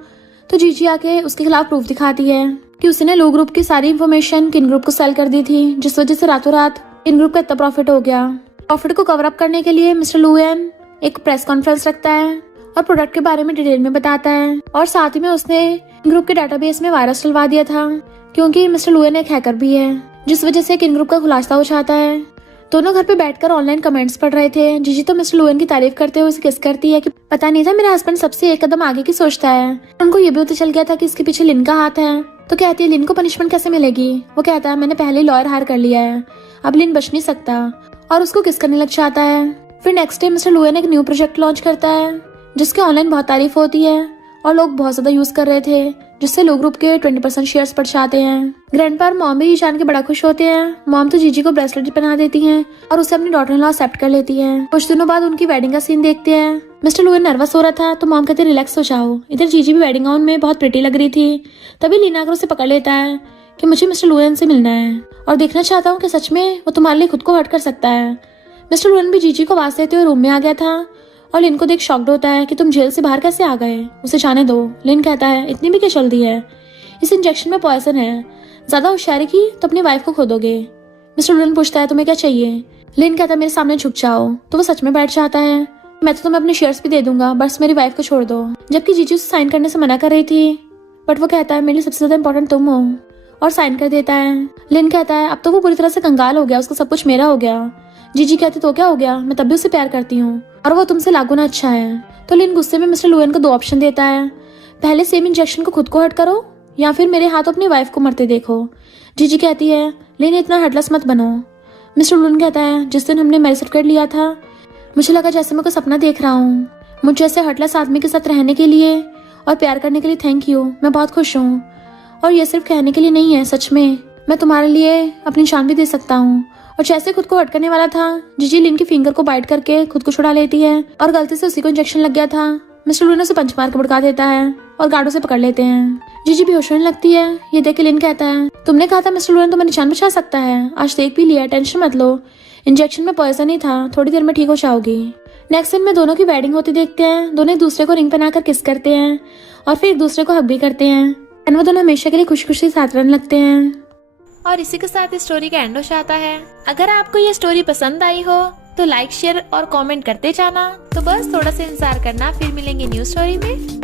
तो जीजी आके उसके खिलाफ प्रूफ दिखाती है कि उसने लो ग्रुप की सारी इन्फॉर्मेशन किन ग्रुप को सेल कर दी थी, जिस वजह से रातों रात किन ग्रुप का इतना प्रॉफिट हो गया। प्रॉफिट को कवर अप करने के लिए मिस्टर लुएन एक प्रेस कॉन्फ्रेंस रखता है और प्रोडक्ट के बारे में डिटेल में बताता है, और साथ ही में उसने ग्रुप के डाटाबेस में वायरस डलवा दिया था क्योंकि मिस्टर लुएन एक हैकर भी है, जिस वजह से किन ग्रुप का खुलासा हो जाता है। दोनों घर पे बैठकर ऑनलाइन कमेंट्स पढ़ रहे थे। जीजी तो मिस्टर लुएन की तारीफ करते हुए उसे किस करती है कि पता नहीं था मेरा हस्बैंड सबसे एक कदम आगे की सोचता है। उनको ये भी पता चल गया था कि इसके पीछे लिन का हाथ है। तो कहती है लिन को पनिशमेंट कैसे मिलेगी? वो कहता है मैंने पहले लॉयर हायर कर लिया है, अब लिन बच नहीं सकता, और उसको किस करने लग जाता है। फिर नेक्स्ट डे मिस्टर लुएन एक न्यू प्रोजेक्ट लॉन्च करता है जिसकी ऑनलाइन बहुत तारीफ होती है और लोग बहुत ज्यादा यूज कर रहे थे, जिससे लोग ग्रुप के 20% शेयर्स बढ़ जाते हैं। ग्रैंडपा और मॉम भी जान के बड़ा खुश होते हैं। मॉम तो जीजी को ब्रेसलेट पहना देती हैं और उसे अपनी डॉटर इन लॉ एक्सेप्ट कर लेती है। कुछ दिनों बाद उनकी वेडिंग का सीन देखते हैं। मिस्टर लुएन नर्वस हो रहा था तो मॉम कहते रिलैक्स हो जाओ। इधर जीजी भी वेडिंग गाउन में बहुत प्रिटी लग रही थी। तभी लीना आकर उसे पकड़ लेता है कि मुझे मिस्टर लुएन से मिलना है और देखना चाहता हूँ कि सच में वो तुम्हारे लिए खुद को हर्ट कर सकता है। मिस्टर लुएन भी जीजी को आवाज देते हुए रूम में आ गया था और लिन को देख शॉक्ड होता है कि तुम जेल से बाहर कैसे आ गए, उसे जाने दो। लिन कहता है इतनी भी क्या जल्दी है, इस इंजेक्शन में पॉइजन है, ज्यादा होशियारी की तो अपनी वाइफ को खो दोगे। मिस्टर लुएन पूछता है तुम्हें क्या चाहिए। लिन कहता है मेरे सामने झुक जाओ। तो वो सच में बैठ जाता है। मैं तो तुम्हें अपने शेयर्स भी दे दूंगा, बस मेरी वाइफ को छोड़ दो। जबकि जीजी उसे साइन करने से मना कर रही थी बट वो कहता है मेरे लिए सबसे ज्यादा इंपॉर्टेंट तुम हो और साइन कर देता है। लिन कहता है अब तो वो पूरी तरह से कंगाल हो गया, उसका सब कुछ मेरा हो गया। जीजी कहती तो क्या हो गया, मैं तब भी उसे प्यार करती हूँ और वो तुमसे लागुना अच्छा है। तो लिन गुस्से में मिस्टर लुएन को 2 ऑप्शन देता है, पहले सेम इंजेक्शन को खुद को हर्ट करो या फिर मेरे हाथ अपनी वाइफ को मरते देखो। जीजी कहती है लिन इतना हर्टलेस मत बनो। मिस्टर लुएन कहता है जिस दिन हमने मैरिज सर्टिफिकेट लिया था मुझे लगा जैसे मैं कोई सपना देख रहा हूँ। मुझ जैसे हर्टलेस आदमी के साथ रहने के लिए और प्यार करने के लिए थैंक यू, मैं बहुत खुश हूँ। और ये सिर्फ कहने के लिए नहीं है, सच में मैं तुम्हारे लिए अपनी जान भी दे सकता हूँ। और जैसे खुद को हर्ट करने वाला था जीजी लिन की फिंगर को बाइट करके खुद को छुड़ा लेती है और गलती से उसी को इंजेक्शन लग गया था। मिस्टर लुएन उसे पंच मार के भड़का देता है और गार्डों से पकड़ लेते हैं। जीजी बेहोश होने लगती है। ये देख के लिन कहता है तुमने कहा था मिस्टर लुएन तुम्हारी जान बचा सकता है, आज देख भी लिया, टेंशन मत लो, इंजेक्शन में पॉइजन ही था, थोड़ी देर में ठीक हो जाओगी। नेक्स्ट सीन में दोनों की वेडिंग होती देखते हैं। दोनों एक दूसरे को रिंग पहनाकर किस करते हैं और फिर एक दूसरे को हग भी करते हैं एंड वो दोनों हमेशा के लिए खुशी खुशी साथ रहने लगते हैं। और इसी के साथ इस स्टोरी का एंड हो जाता है। अगर आपको ये स्टोरी पसंद आई हो तो लाइक शेयर और कमेंट करते जाना। तो बस थोड़ा सा इंतजार करना, फिर मिलेंगे न्यू स्टोरी में।